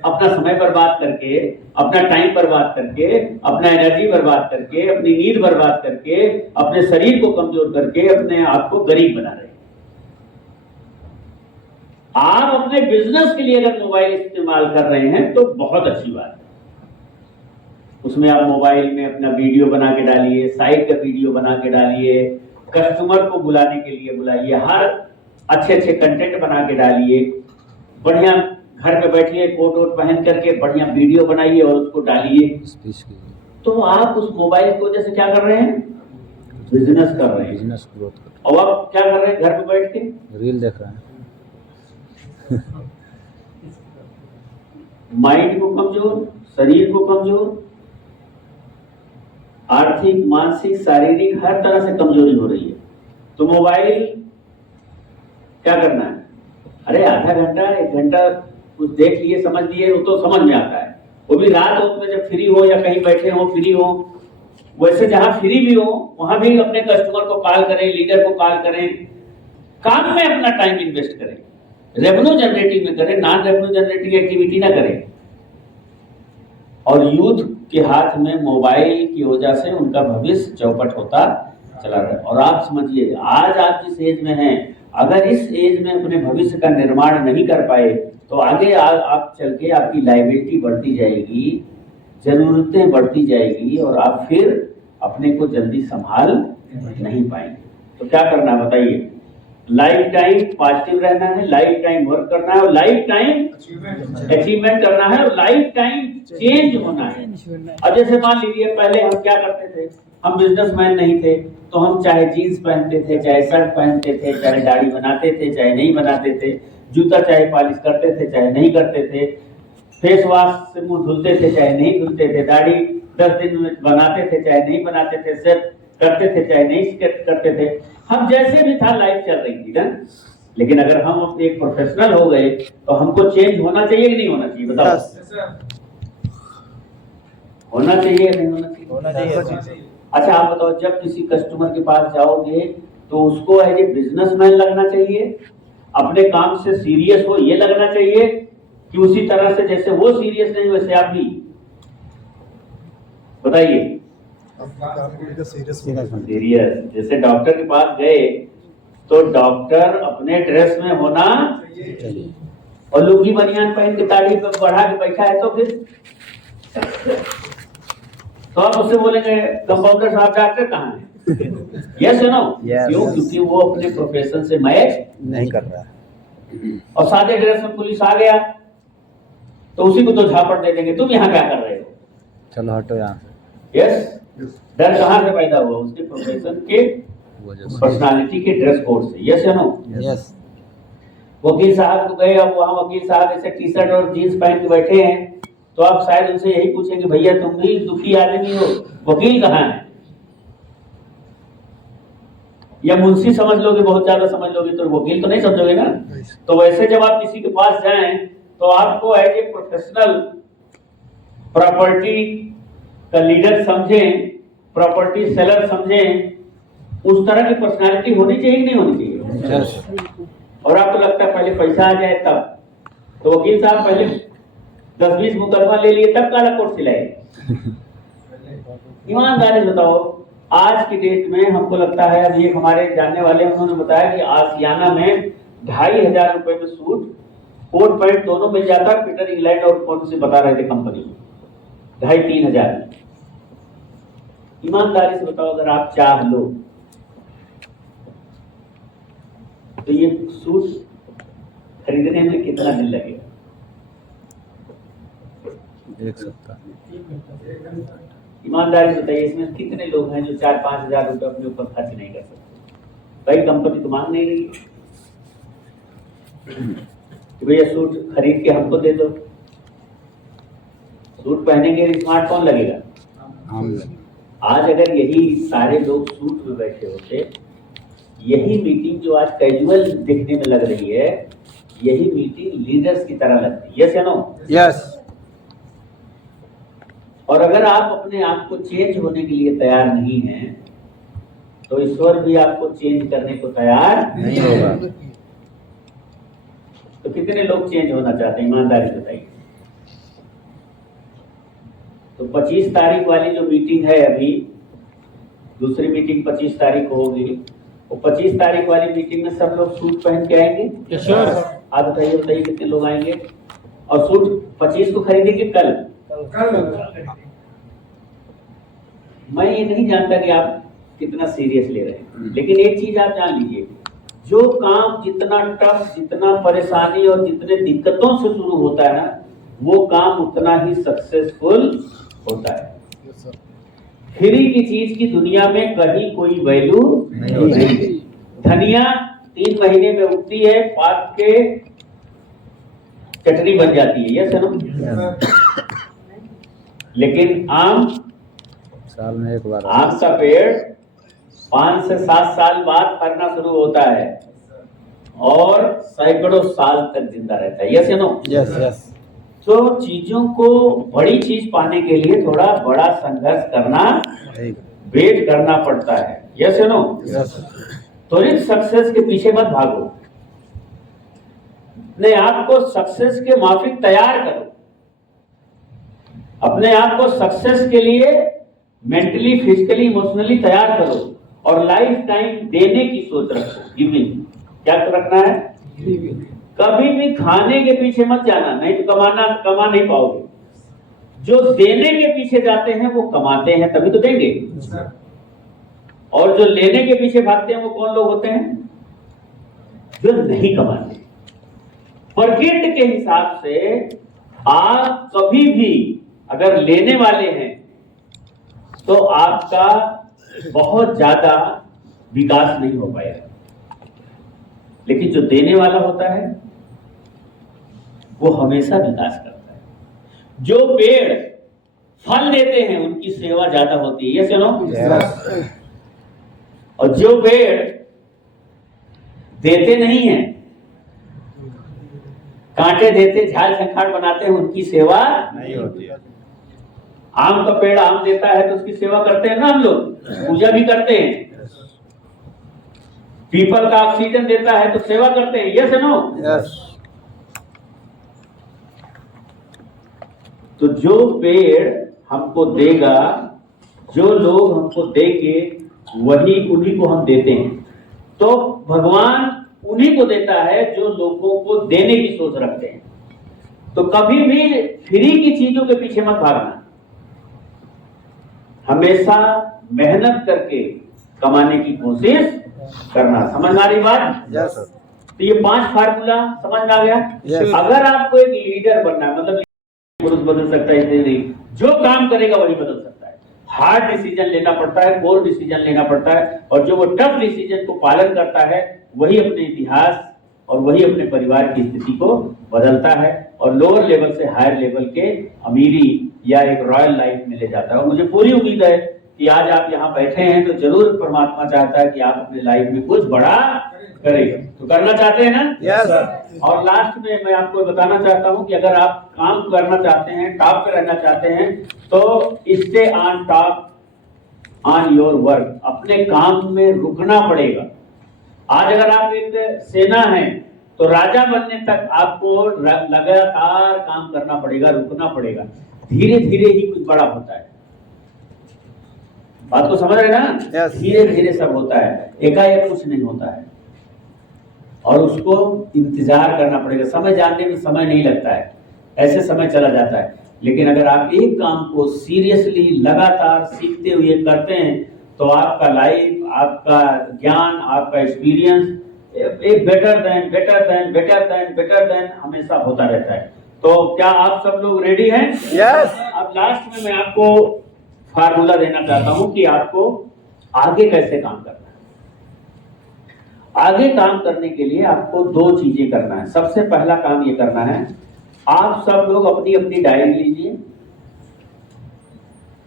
अपना समय बर्बाद करके, अपना टाइम बर्बाद करके, अपना एनर्जी बर्बाद करके, अपनी नींद बर्बाद करके, अपने शरीर को कमजोर करके अपने आप को गरीब बना रहे हैं। आप अपने बिजनेस के लिए अगर मोबाइल इस्तेमाल कर रहे हैं तो बहुत अच्छी बात है। उसमें आप मोबाइल में अपना वीडियो बना के डालिए, साइट का वीडियो बना के डालिए, कस्टमर को बुलाने के लिए बुलाइए, हर अच्छे कंटेंट बना के डालिए, बढ़िया घर पे बैठिए, कोट वोट पहन करके बढ़िया वीडियो बनाइए और उसको डालिए। तो आप उस मोबाइल की वजह से क्या कर रहे हैं? बिजनेस कर रहे हैं, बिजनेस ग्रोथ कर। और आप क्या कर रहे हैं? घर पे बैठ के रील देख रहे हैं। माइंड को कमजोर, शरीर को कमजोर, आर्थिक, मानसिक, शारीरिक हर तरह से कमजोरी हो रही है। तो मोबाइल क्या करना है? अरे आधा घंटा, 1 घंटा कुछ देख लिए, समझ लिए, वो तो समझ में आता है। वो भी रात में जब फ्री हो या कहीं बैठे हो, फ्री हो, वैसे जहां फ्री भी हो वहां भी अपने कस्टमर को कॉल करें, लीडर को कॉल करें, काम में अपना टाइम इन्वेस्ट करें, रेवेन्यू जनरेटिंग में करें, नॉन रेवेन्यू जनरेटिंग एक्टिविटी ना करें। और यूथ के हाथ में मोबाइल की वजह से उनका भविष्य चौपट होता चला रहा है। और आप समझिए, आज आप जिस एज में हैं, अगर इस एज में अपने भविष्य का निर्माण नहीं कर पाए तो आगे आप चल के आपकी लायबिलिटी बढ़ती जाएगी, जरूरतें बढ़ती जाएगी, और आप फिर अपने को जल्दी संभाल नहीं पाएंगे। तो क्या करना है बताइए? लाइफ टाइम पॉजिटिव रहना है, लाइफ टाइम वर्क करना है, और लाइफ टाइम अचीवमेंट करना है, और लाइफ टाइम चेंज होना है। अब जैसे मान लीजिए, पहले हम क्या करते थे? हम बिजनेसमैन नहीं थे तो हम चाहे जीन्स पहनते थे, चाहे शर्ट पहनते थे, चाहे दाढ़ी बनाते थे, चाहे नहीं बनाते थे, जूता चाहे पॉलिश करते थे, चाहे नहीं करते थे, फेस वॉश से मुंह धुलते थे चाहे नहीं धुलते थे, दाढ़ी 10 दिन में बनाते थे चाहे नहीं बनाते थे, सेट करते थे चाहे नहीं करते थे, हम जैसे भी था लाइफ चल रही थी ना। लेकिन अगर हम अपने एक प्रोफेशनल हो गए तो हमको चेंज होना चाहिए कि नहीं होना चाहिए, बताओ। होना चाहिए या नहीं होना चाहिए? होना चाहिए। अच्छा आप बताओ, जब किसी कस्टमर के पास जाओगे तो उसको एज ए बिजनेसमैन लगना चाहिए, अपने काम से सीरियस हो ये लगना चाहिए, कि उसी तरह से जैसे वो सीरियस नहीं वैसे आप भी? बताइए। सीरियस। जैसे डॉक्टर के पास गए तो डॉक्टर अपने ड्रेस में होना चाहिए, और लुंगी बनियान पहन के दाढ़ी पे बढ़ा के बैठा है तो फिर तो आप उससे बोलेंगे कंपाउंडर साहब डॉक्टर कहाँ है? Yes no? क्यों? क्योंकि वो अपने प्रोफेशन से मैच नहीं कर रहा है। और सादे ड्रेस में पुलिस आ गया तो उसी को तो झापड़ दे देंगे, तुम यहाँ क्या कर रहे हो? चलो हटो यहाँ से। यस। डर कहाँ से पैदा हुआ? उसके प्रोफेशन के, पर्सनालिटी के, ड्रेस कोड से। यस या नो? यस। वकील साहब को गए, अब वहाँ वकील साहब ऐसे टी शर्ट और जीन्स पहन के बैठे हैं तो आप शायद उनसे यही पूछेंगे, भैया तुम भी दुखी आदमी हो, वकील कहाँ है? या मुंशी समझ लोगे, बहुत ज्यादा समझ लोगे तो वकील तो नहीं समझोगे ना। तो वैसे जब आप किसी के पास जाएं तो आपको एज ए प्रोफेशनल प्रॉपर्टी का लीडर समझें, प्रॉपर्टी सेलर समझें, उस तरह की पर्सनालिटी होनी चाहिए कि नहीं होनी चाहिए? यस। और आपको लगता है पहले पैसा आ जाए तब? तो वकील साहब पहले 10-20 मुकदमा ले लिए तब काला कोट सिलाए। ईमानदारी से बताओ, आज की डेट में हमको लगता है, अभी एक हमारे जानने वाले उन्होंने बताया कि आसियाना में 2500 रुपए में सूट कोट पैंट दोनों मिल जाता है। पीटर इंग्लैंड और कौन से बता रहे थे कंपनी, 2500-3000 हजार। ईमानदारी से बताओ, अगर आप चाह लो तो ये सूट खरीदने में कितना दिन लगेगा? एक सप्ताह। ईमानदारी से बताइए, इसमें कितने लोग हैं जो 4-5 हजार रुपए अपने ऊपर खर्च नहीं कर सकते? भाई कंपनी तो मांग नहीं रही है कि भैया सूट खरीद के हमको दे दो। सूट पहनेंगे स्मार्टफोन लगेगा। आज अगर यही सारे लोग सूट में बैठे होते, यही मीटिंग जो आज कैजुअल दिखने में लग रही है, यही मीटिंग लीडर्स की तरह लगती है। यस या नो? यस। और अगर आप अपने आप को चेंज होने के लिए तैयार नहीं हैं तो ईश्वर भी आपको चेंज करने को तैयार नहीं होगा। तो कितने लोग चेंज होना चाहते हैं, ईमानदारी से बताइए। तो 25 तारीख वाली जो मीटिंग है, अभी दूसरी मीटिंग 25 तारीख को होगी, वो 25 तारीख वाली मीटिंग में सब लोग सूट पहन के आएंगे? Yes sir. आप बताइए कितने लोग आएंगे? और सूट 25 को खरीदेंगे कल? मैं ये नहीं जानता कि आप कितना सीरियस ले रहे हैं, लेकिन एक चीज आप जान लीजिए, जो काम जितना टफ, जितना परेशानी और जितने दिक्कतों से शुरू होता है ना, वो काम उतना ही सक्सेसफुल होता है। फ्री की चीज की दुनिया में कहीं कोई वैल्यू नहीं है। धनिया 3 महीने में उगती है, पाक के चटनी बन जाती है। यस ना? लेकिन आम साल में एक बार आम का पेड़ 5 से 7 साल बाद फरना शुरू होता है और सैकड़ों साल तक जिंदा रहता है। यस या नो? Yes yes. तो चीजों को, बड़ी चीज पाने के लिए थोड़ा बड़ा संघर्ष करना, वेट करना पड़ता है। यस या नो? यस। त्वरित सक्सेस के पीछे मत भागो, अपने आप को सक्सेस के माफिक तैयार करो, अपने आप को सक्सेस के लिए मेंटली, फिजिकली, इमोशनली तैयार करो और लाइफ टाइम देने की सोच रखो। गिविंग क्या रखना है? कभी भी खाने के पीछे मत जाना, नहीं तो कमा नहीं पाओगे। जो देने के पीछे जाते हैं वो कमाते हैं, तभी तो देंगे। और जो लेने के पीछे भागते हैं वो कौन लोग होते हैं? जो नहीं कमाते। प्रकृति के हिसाब से आप कभी भी अगर लेने वाले हैं तो आपका बहुत ज्यादा विकास नहीं हो पाएगा, लेकिन जो देने वाला होता है वो हमेशा विकास करता है। जो पेड़ फल देते हैं उनकी सेवा ज्यादा होती है, यस या नो? और जो पेड़ देते नहीं है, कांटे देते, झाड़ झंखाड़ बनाते हैं, उनकी सेवा नहीं होती है। आम का पेड़ आम देता है तो उसकी सेवा करते हैं ना हम लोग, पूजा भी करते हैं। पीपल का ऑक्सीजन देता है तो सेवा करते हैं, यस नो? यस। तो जो पेड़ हमको देगा, जो लोग हमको देंगे, वही उन्हीं को हम देते हैं। तो भगवान उन्हीं को देता है जो लोगों को देने की सोच रखते हैं। तो कभी भी फ्री की चीजों के पीछे मत भागना, हमेशा मेहनत करके कमाने की कोशिश करना। समझ में आ रही बात? यस। तो ये 5 फार्मूला समझ में आ गया? Yes. अगर आपको एक लीडर बनना है, मतलब पुरुष बदल सकता है, इसलिए नहीं, जो काम करेगा वही बदल सकता है। हार्ड डिसीजन लेना पड़ता है, बोल्ड डिसीजन लेना पड़ता है, और जो वो टफ डिसीजन को पालन करता है वही अपने इतिहास और वही अपने परिवार की स्थिति को बदलता है, और लोअर लेवल से हायर लेवल के अमीरी या एक रॉयल लाइफ में ले जाता है। और मुझे पूरी उम्मीद है कि आज आप यहाँ बैठे हैं तो जरूर परमात्मा चाहता है कि आप अपने लाइफ में कुछ बड़ा करें। तो करना चाहते हैं ना? यस। और लास्ट में मैं आपको बताना चाहता हूं कि अगर आप काम करना चाहते हैं, टॉप पे रहना चाहते हैं, तो stay on top on your work. अपने काम में रुकना पड़ेगा। आज अगर आप एक सेना हैं तो राजा बनने तक आपको लगातार काम करना पड़ेगा, रुकना पड़ेगा। धीरे धीरे ही कुछ बड़ा होता है। बात को समझ रहे ना? Yes. धीरे धीरे सब होता है, एकाएक कुछ नहीं होता है, और उसको इंतजार करना पड़ेगा। समय जानने में समय नहीं लगता है, ऐसे समय चला जाता है। लेकिन अगर आप एक काम को सीरियसली लगातार सीखते हुए करते हैं तो आपका लाइफ, आपका ज्ञान, आपका एक्सपीरियंस एक बेटर देन हमेशा होता रहता है। तो क्या आप सब लोग रेडी हैं? यस। अब लास्ट में मैं आपको फार्मूला देना चाहता हूं कि आपको आगे कैसे काम करना है। आगे काम करने के लिए आपको 2 चीजें करना है। सबसे पहला काम ये करना है, आप सब लोग अपनी अपनी डायरी लीजिए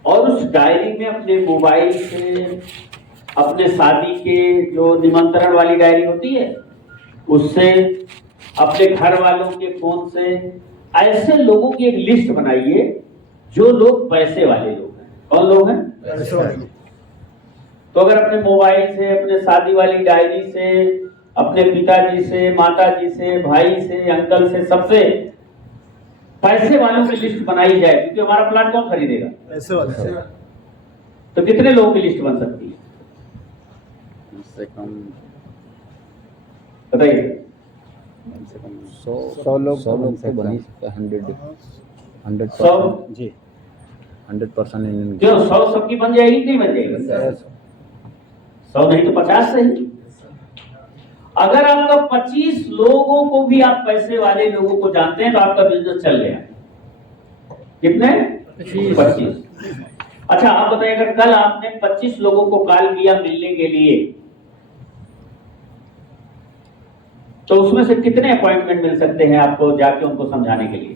और उस डायरी में अपने मोबाइल से, अपने शादी के जो निमंत्रण वाली डायरी होती है उससे, अपने घर वालों के फोन से, ऐसे लोगों की एक लिस्ट बनाइए जो लोग पैसे वाले लोग हैं। कौन लोग हैं? पैसे वाले। तो अगर अपने मोबाइल से, अपने शादी वाली डायरी से, अपने पिताजी से, माताजी से, भाई से, अंकल से, सबसे पैसे वालों की लिस्ट बनाई जाए, क्योंकि हमारा प्लाट कौन खरीदेगा? पैसे वाले। तो कितने लोगों की लिस्ट बन सकती है? कम से कम बताइए। 100 लोग तो बन ही सकते हैं। 100 जी 100% इन क्यों 100 सबकी बन जाएगी कि नहीं बन जाएगी? 100 नहीं तो 50 सही। अगर आपका 25 लोगों को भी आप पैसे वाले लोगों को जानते हैं तो आपका बिजनेस चल गया। कितने? 25। अच्छा आप बताइए, अगर कल आपने 25 लोगों को कॉल किया मिलने के लिए, तो उसमें से कितने अपॉइंटमेंट मिल सकते हैं आपको जाके उनको समझाने के लिए?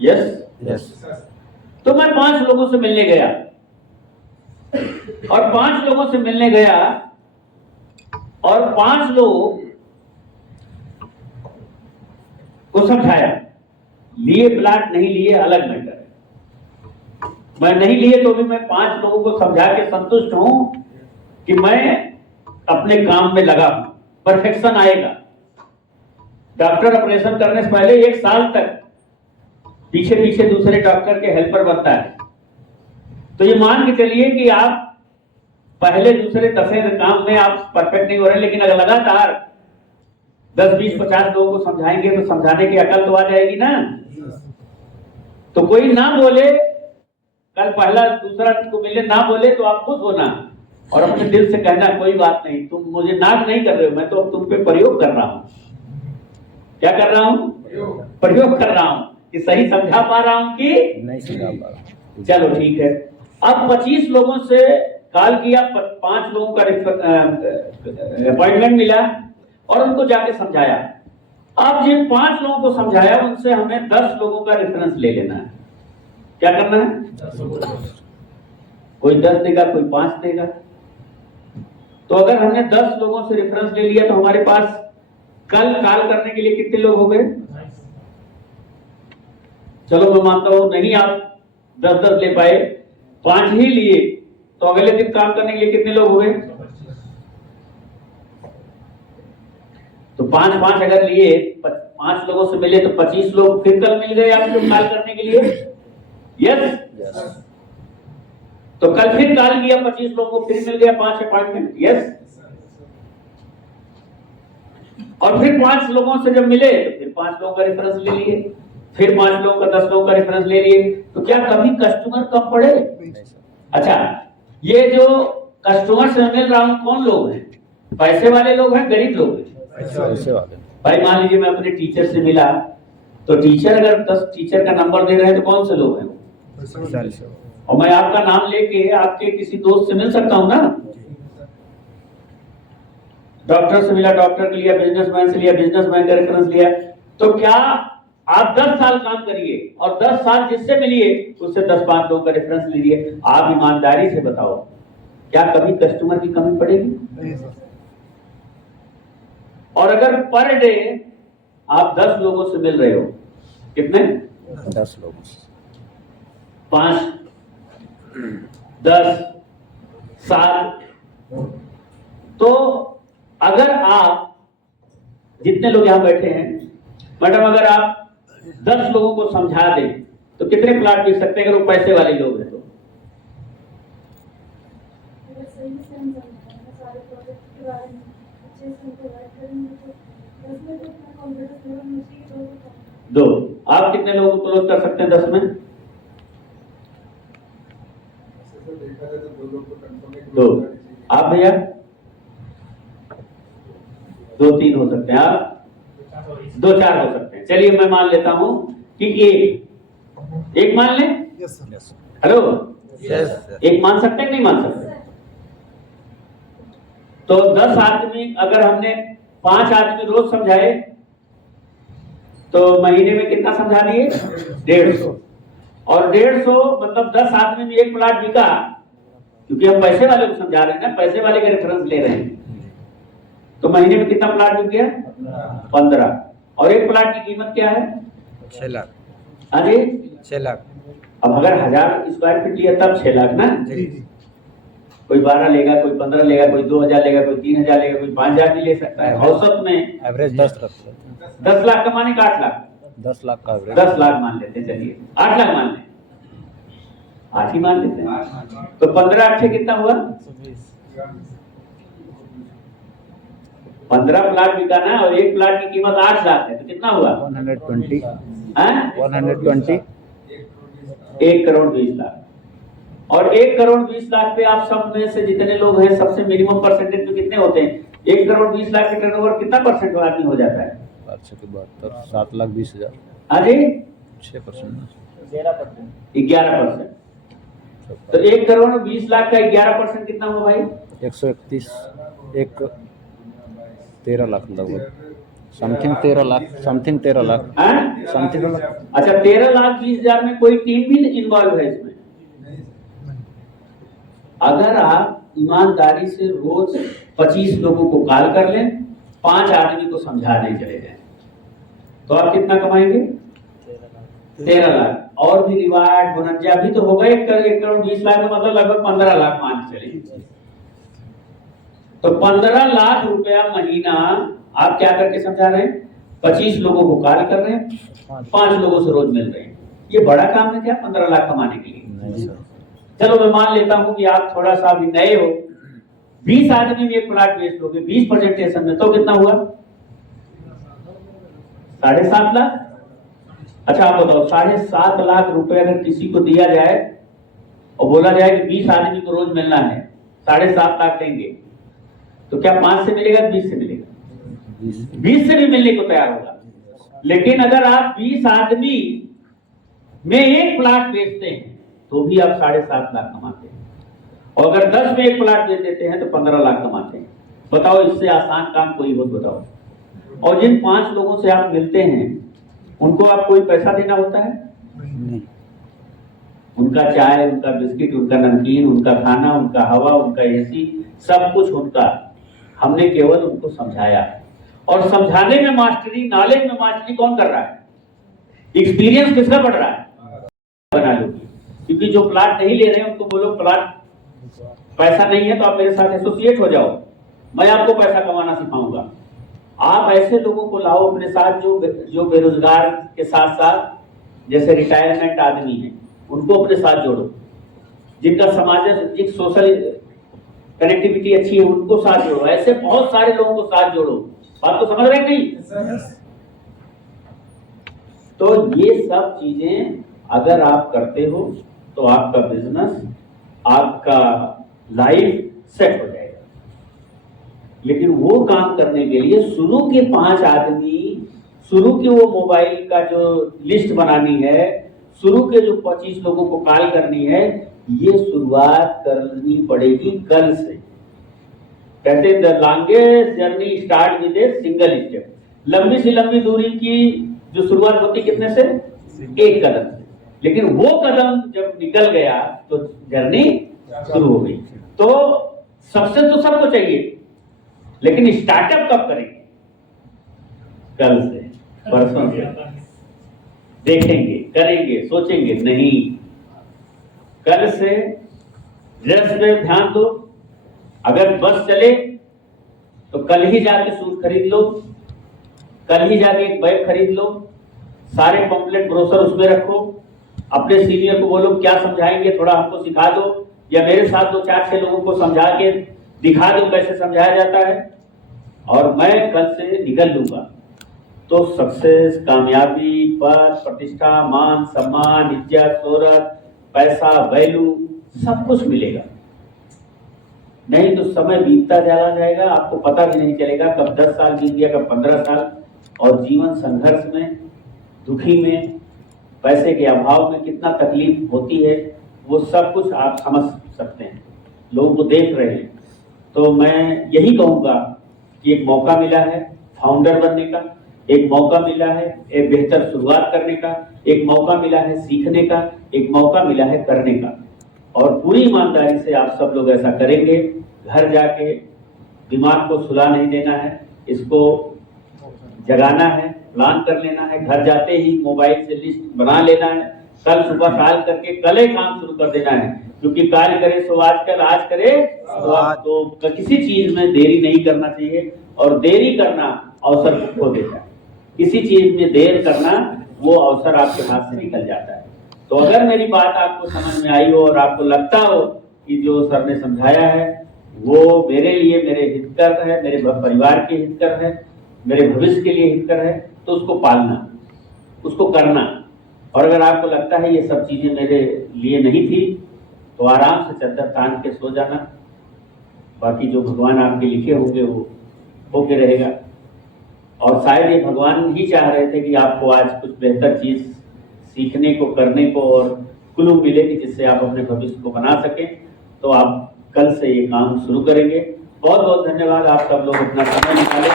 यस। यस। तो मैं 5 लोगों से मिलने गया, और 5 लोगों से मिलने गया, और 5 लोग को समझाया। लिए प्लाट, नहीं लिए अलग मैटर है। मैं नहीं लिए तो भी मैं 5 लोगों को समझा के संतुष्ट हूं कि मैं अपने काम में लगा हूं, परफेक्शन आएगा। डॉक्टर ऑपरेशन करने से पहले 1 साल तक पीछे पीछे दूसरे डॉक्टर के हेल्पर बनता है। तो ये मान के चलिए कि आप पहले दूसरे 10 काम में आप परफेक्ट नहीं हो रहे, लेकिन अगर लगातार 10, 20, 50 लोगों को समझाएंगे तो समझाने की अकल तो आ जाएगी ना। तो कोई ना बोले, कल पहला दूसरा को मिले ना बोले तो आप खुश होना और अपने दिल से कहना कोई बात नहीं, तुम मुझे नाक नहीं कर रहे हो, मैं तो अब तुम पे प्रयोग कर रहा हूं। क्या कर रहा हूं? प्रयोग कर रहा हूं कि सही समझा पा रहा हूं कि नहीं समझा पा रहा। चलो ठीक है। अब 25 लोगों से कॉल किया, 5 लोगों का अपॉइंटमेंट मिला और उनको जाके समझाया। अब जिन 5 लोगों को समझाया उनसे हमें 10 लोगों का रेफरेंस ले लेना है। क्या करना है? कोई 10 देगा, कोई 5 देगा। तो अगर हमने 10 लोगों से रेफरेंस ले लिया तो हमारे पास कल कॉल करने के लिए कितने लोग हो गए? चलो मैं मानता हूं नहीं आप 10-10 ले पाए, 5 ही लिए, तो अगले दिन काम करने के लिए कितने लोग हुए? तो 5-5 अगर लिए, 5 लोगों से मिले तो 25 लोग फिर कल मिल गए आपको कॉल करने के लिए। यस, तो कल फिर कॉल किया, 25 लोगों को फिर मिल गया 5 अपॉइंटमेंट। यस, और फिर 5 लोगों से जब मिले तो फिर 5 लोगों का रेफरेंस ले लिए, फिर 5 लोगों का 10 लोगों का रेफरेंस ले लिए। तो क्या कभी कस्टमर कम पड़े? अच्छा, ये जो कस्टमर से मिल रहा हूं कौन लोग हैं? पैसे वाले लोग हैं, गरीब लोग हैं? पैसे वाले। भाई मान लीजिए मैं अपने टीचर से मिला, तो टीचर अगर 10 टीचर का नंबर दे रहे हैं तो कौन से लोग हैं? और मैं आपका नाम लेके आपके किसी दोस्त से मिल सकता हूं ना। डॉक्टर से मिला, डॉक्टर के लिया, बिजनेसमैन से लिया, बिजनेसमैन का रेफरेंस लिया। तो क्या आप 10 साल काम करिए और 10 साल जिससे मिलिए उससे 10-5 लोगों का रेफरेंस लीजिए। आप ईमानदारी से बताओ, क्या कभी कस्टमर की कमी पड़ेगी? और अगर पर डे आप 10 लोगों से मिल रहे हो, कितने? 10 लोगों से 5, 10, 7, तो अगर आप जितने लोग यहां बैठे हैं, मैडम अगर आप 10 लोगों को समझा दें तो कितने प्लाट बिक सकते हैं अगर वो पैसे वाले लोग हैं? तो दो। आप कितने लोगों को क्लोज कर सकते हैं 10 में? 2। आप भैया 2-3 हो सकते हैं, आप 2-4 हो सकते हैं। चलिए मैं मान लेता हूं कि एक मान लें। हेलो, एक मान सकते हैं नहीं मान सकते? तो 10 आदमी अगर हमने 5 आदमी रोज समझाए तो महीने में कितना समझा दिए? 150। और 150 मतलब 10 आदमी में एक प्लाट बिका, क्योंकि हम पैसे वाले को समझा रहे हैं ना, पैसे वाले का रेफरेंस ले रहे हैं। तो महीने में कितना प्लाट बिक गया? 15। और एक प्लाट की कीमत क्या है? 6 लाख। हाँ जी, 6 लाख। अब अगर 1000 स्क्वायर फीट लिया तब 6 लाख ना। कोई 12 लेगा, कोई 15 लेगा, कोई 2000 लेगा, कोई 3000 लेगा, कोई 5000 भी ले सकता है। औसत में एवरेज 10 लाख। 10 लाख कमाने का 8 लाख? 10 लाख का एवरेज। 10 लाख मान लेते हैं, चलिए 8 लाख मान लें, 8 ही मान लेते हैं। तो 15 8 कितना हुआ? 15 प्लाट बिकाना और एक प्लाट की कीमत 8 लाख है, तो कितना हुआ? 120। 120। 1 करोड़ 20 लाख। और 1 करोड़ 20 लाख पे आप सब में से जितने लोग हैं सबसे मिनिमम परसेंटेज में कितने होते हैं? 1 करोड़ 20 लाख के टर्नओवर कितना परसेंट आदमी हो जाता है? 7,20,000। हाँ जी, 6%। 11%। तो 1 करोड़ 20 लाख का 11% कितना हुआ भाई? 131। 13 लाख लगभग। Something 13 lakh. Something 13 lakh. Something. अच्छा, 13,20,000 में कोई टीम भी इन्वॉल्व है इसमें? अगर आप ईमानदारी से रोज 25 लोगों को कॉल कर लें, 5 आदमी को समझाने चले जाएं, तो आप कितना कमाएंगे? 13 लाख। और भी रिवार्ड बोनस भी तो होगा। 1 करोड़ 20 लाख का मतलब लगभग 15 लाख मान चले। तो 15 लाख रुपया महीना आप क्या करके समझा रहे हैं? 25 लोगों को कॉल कर रहे हैं, 5 लोगों से रोज मिल रहे हैं। ये बड़ा काम है क्या 15 लाख कमाने के लिए? नहीं सर। चलो मैं मान लेता हूं कि आप थोड़ा सा भी नए हो, 20 आदमी में एक प्लाट बेच लोगे 20 प्रेजेंटेशन में, तो कितना हुआ? 7.5 लाख। अच्छा आप बताओ, 7.5 लाख रुपए अगर किसी को दिया जाए और बोला जाए कि 20 आदमी को रोज मिलना है, 7.5 लाख देंगे, तो क्या 5 से मिलेगा 20 से मिलेगा? 20 से भी मिलने को तैयार होगा। लेकिन अगर आप 20 आदमी में एक प्लाट बेचते हैं तो भी आप 7.5 लाख कमाते हैं, और अगर 10 में एक प्लाट बेच देते हैं तो 15 लाख कमाते हैं। बताओ, इससे आसान काम कोई हो? बताओ। और जिन 5 लोगों से आप मिलते हैं उनको आप कोई पैसा देना होता है? नहीं। उनका चाय, उनका बिस्किट, उनका नमकीन, उनका खाना, उनका हवा, उनका एसी, सब कुछ उनका। हमने केवल उनको समझाया, और समझाने में मास्टरी, नॉलेज में मास्टरी कौन कर रहा है? एक्सपीरियंस किसका बढ़ रहा है? बना लोगे। क्योंकि जो प्लाट नहीं ले रहे हैं उनको बोलो प्लाट पैसा नहीं है तो आप मेरे साथ एसोसिएट हो जाओ, मैं आपको पैसा कमाना सिखाऊंगा। आप ऐसे लोगों को लाओ अपने साथ जो बेरोजगार के साथ साथ जैसे रिटायरमेंट आदमी है उनको अपने साथ जोड़ो, जिनका सामाजिक सोशल कनेक्टिविटी अच्छी है उनको साथ जोड़ो, ऐसे बहुत सारे लोगों को साथ जोड़ो। बात को समझ रहे हैं नहीं? तो ये सब चीजें अगर आप करते हो तो आपका बिजनेस, आपका लाइफ सेट हो जाएगा। लेकिन वो काम करने के लिए शुरू के 5 आदमी, शुरू के वो मोबाइल का जो लिस्ट बनानी है, शुरू के जो 25 लोगों को कॉल करनी है, ये शुरुआत करनी पड़ेगी कल से। कहते हैं the longest journey start with a single step. लंबी से लंबी दूरी की जो शुरुआत होती कितने से? एक कदम से। लेकिन वो कदम जब निकल गया तो जर्नी शुरू हो गई। तो सबसे तो सबको चाहिए, लेकिन स्टार्टअप कब करेंगे? कल से, परसों से। देखेंगे, करेंगे, सोचेंगे नहीं। कल से ड्रेस में ध्यान दो। अगर बस चले तो कल ही जाके शूज खरीद लो, कल ही जाके एक बैग खरीद लो, सारे पंपलेट ब्रोशर उसमें रखो, अपने सीनियर को बोलो क्या समझाएंगे थोड़ा हमको सिखा दो, या मेरे साथ 2-4-6 लोगों को समझा के दिखा दो कैसे समझाया जाता है, और मैं कल से निकल लूंगा। तो सक्सेस, कामयाबी, पद, प्रतिष्ठा, मान, सम्मान, इज्जत, शोहरत, पैसा, वैल्यू सब कुछ मिलेगा। नहीं तो समय बीतता चला जाएगा, आपको पता भी नहीं चलेगा कब 10 साल बीत गया, कब 15 साल, और जीवन संघर्ष में, दुखी में, पैसे के अभाव में कितना तकलीफ होती है वो सब कुछ आप समझ सकते हैं, लोगों को देख रहे हैं। तो मैं यही कहूँगा कि एक मौका मिला है फाउंडर बनने का, एक मौका मिला है एक बेहतर शुरुआत करने का, एक मौका मिला है सीखने का, एक मौका मिला है करने का, और पूरी ईमानदारी से आप सब लोग ऐसा करेंगे। घर जाके दिमाग को सुला नहीं देना है, इसको जगाना है, प्लान कर लेना है, घर जाते ही मोबाइल से लिस्ट बना लेना है, कल सुबह कॉल करके कल ही काम शुरू कर देना है, क्योंकि काल करे सो आजकल, आज करे तो किसी चीज में देरी नहीं करना चाहिए, और देरी करना अवसर खो देता है। किसी चीज में देर करना वो अवसर आपके हाथ से निकल जाता है। तो अगर मेरी बात आपको समझ में आई हो और आपको लगता हो कि जो सर ने समझाया है वो मेरे लिए, मेरे हितकर है, मेरे परिवार के हितकर है, मेरे भविष्य के लिए हितकर है, तो उसको पालना, उसको करना। और अगर आपको लगता है ये सब चीजें मेरे लिए नहीं थी तो आराम से चद्दर तान के सो जाना, बाकी जो भगवान आपके लिखे होंगे वो होके रहेगा। और शायद ये भगवान ही चाह रहे थे कि आपको आज कुछ बेहतर चीज सीखने को, करने को और क्लू मिले कि जिससे आप अपने भविष्य को बना सकें। तो आप कल से ये काम शुरू करेंगे। बहुत बहुत धन्यवाद, आप सब लोग अपना समय निकालें।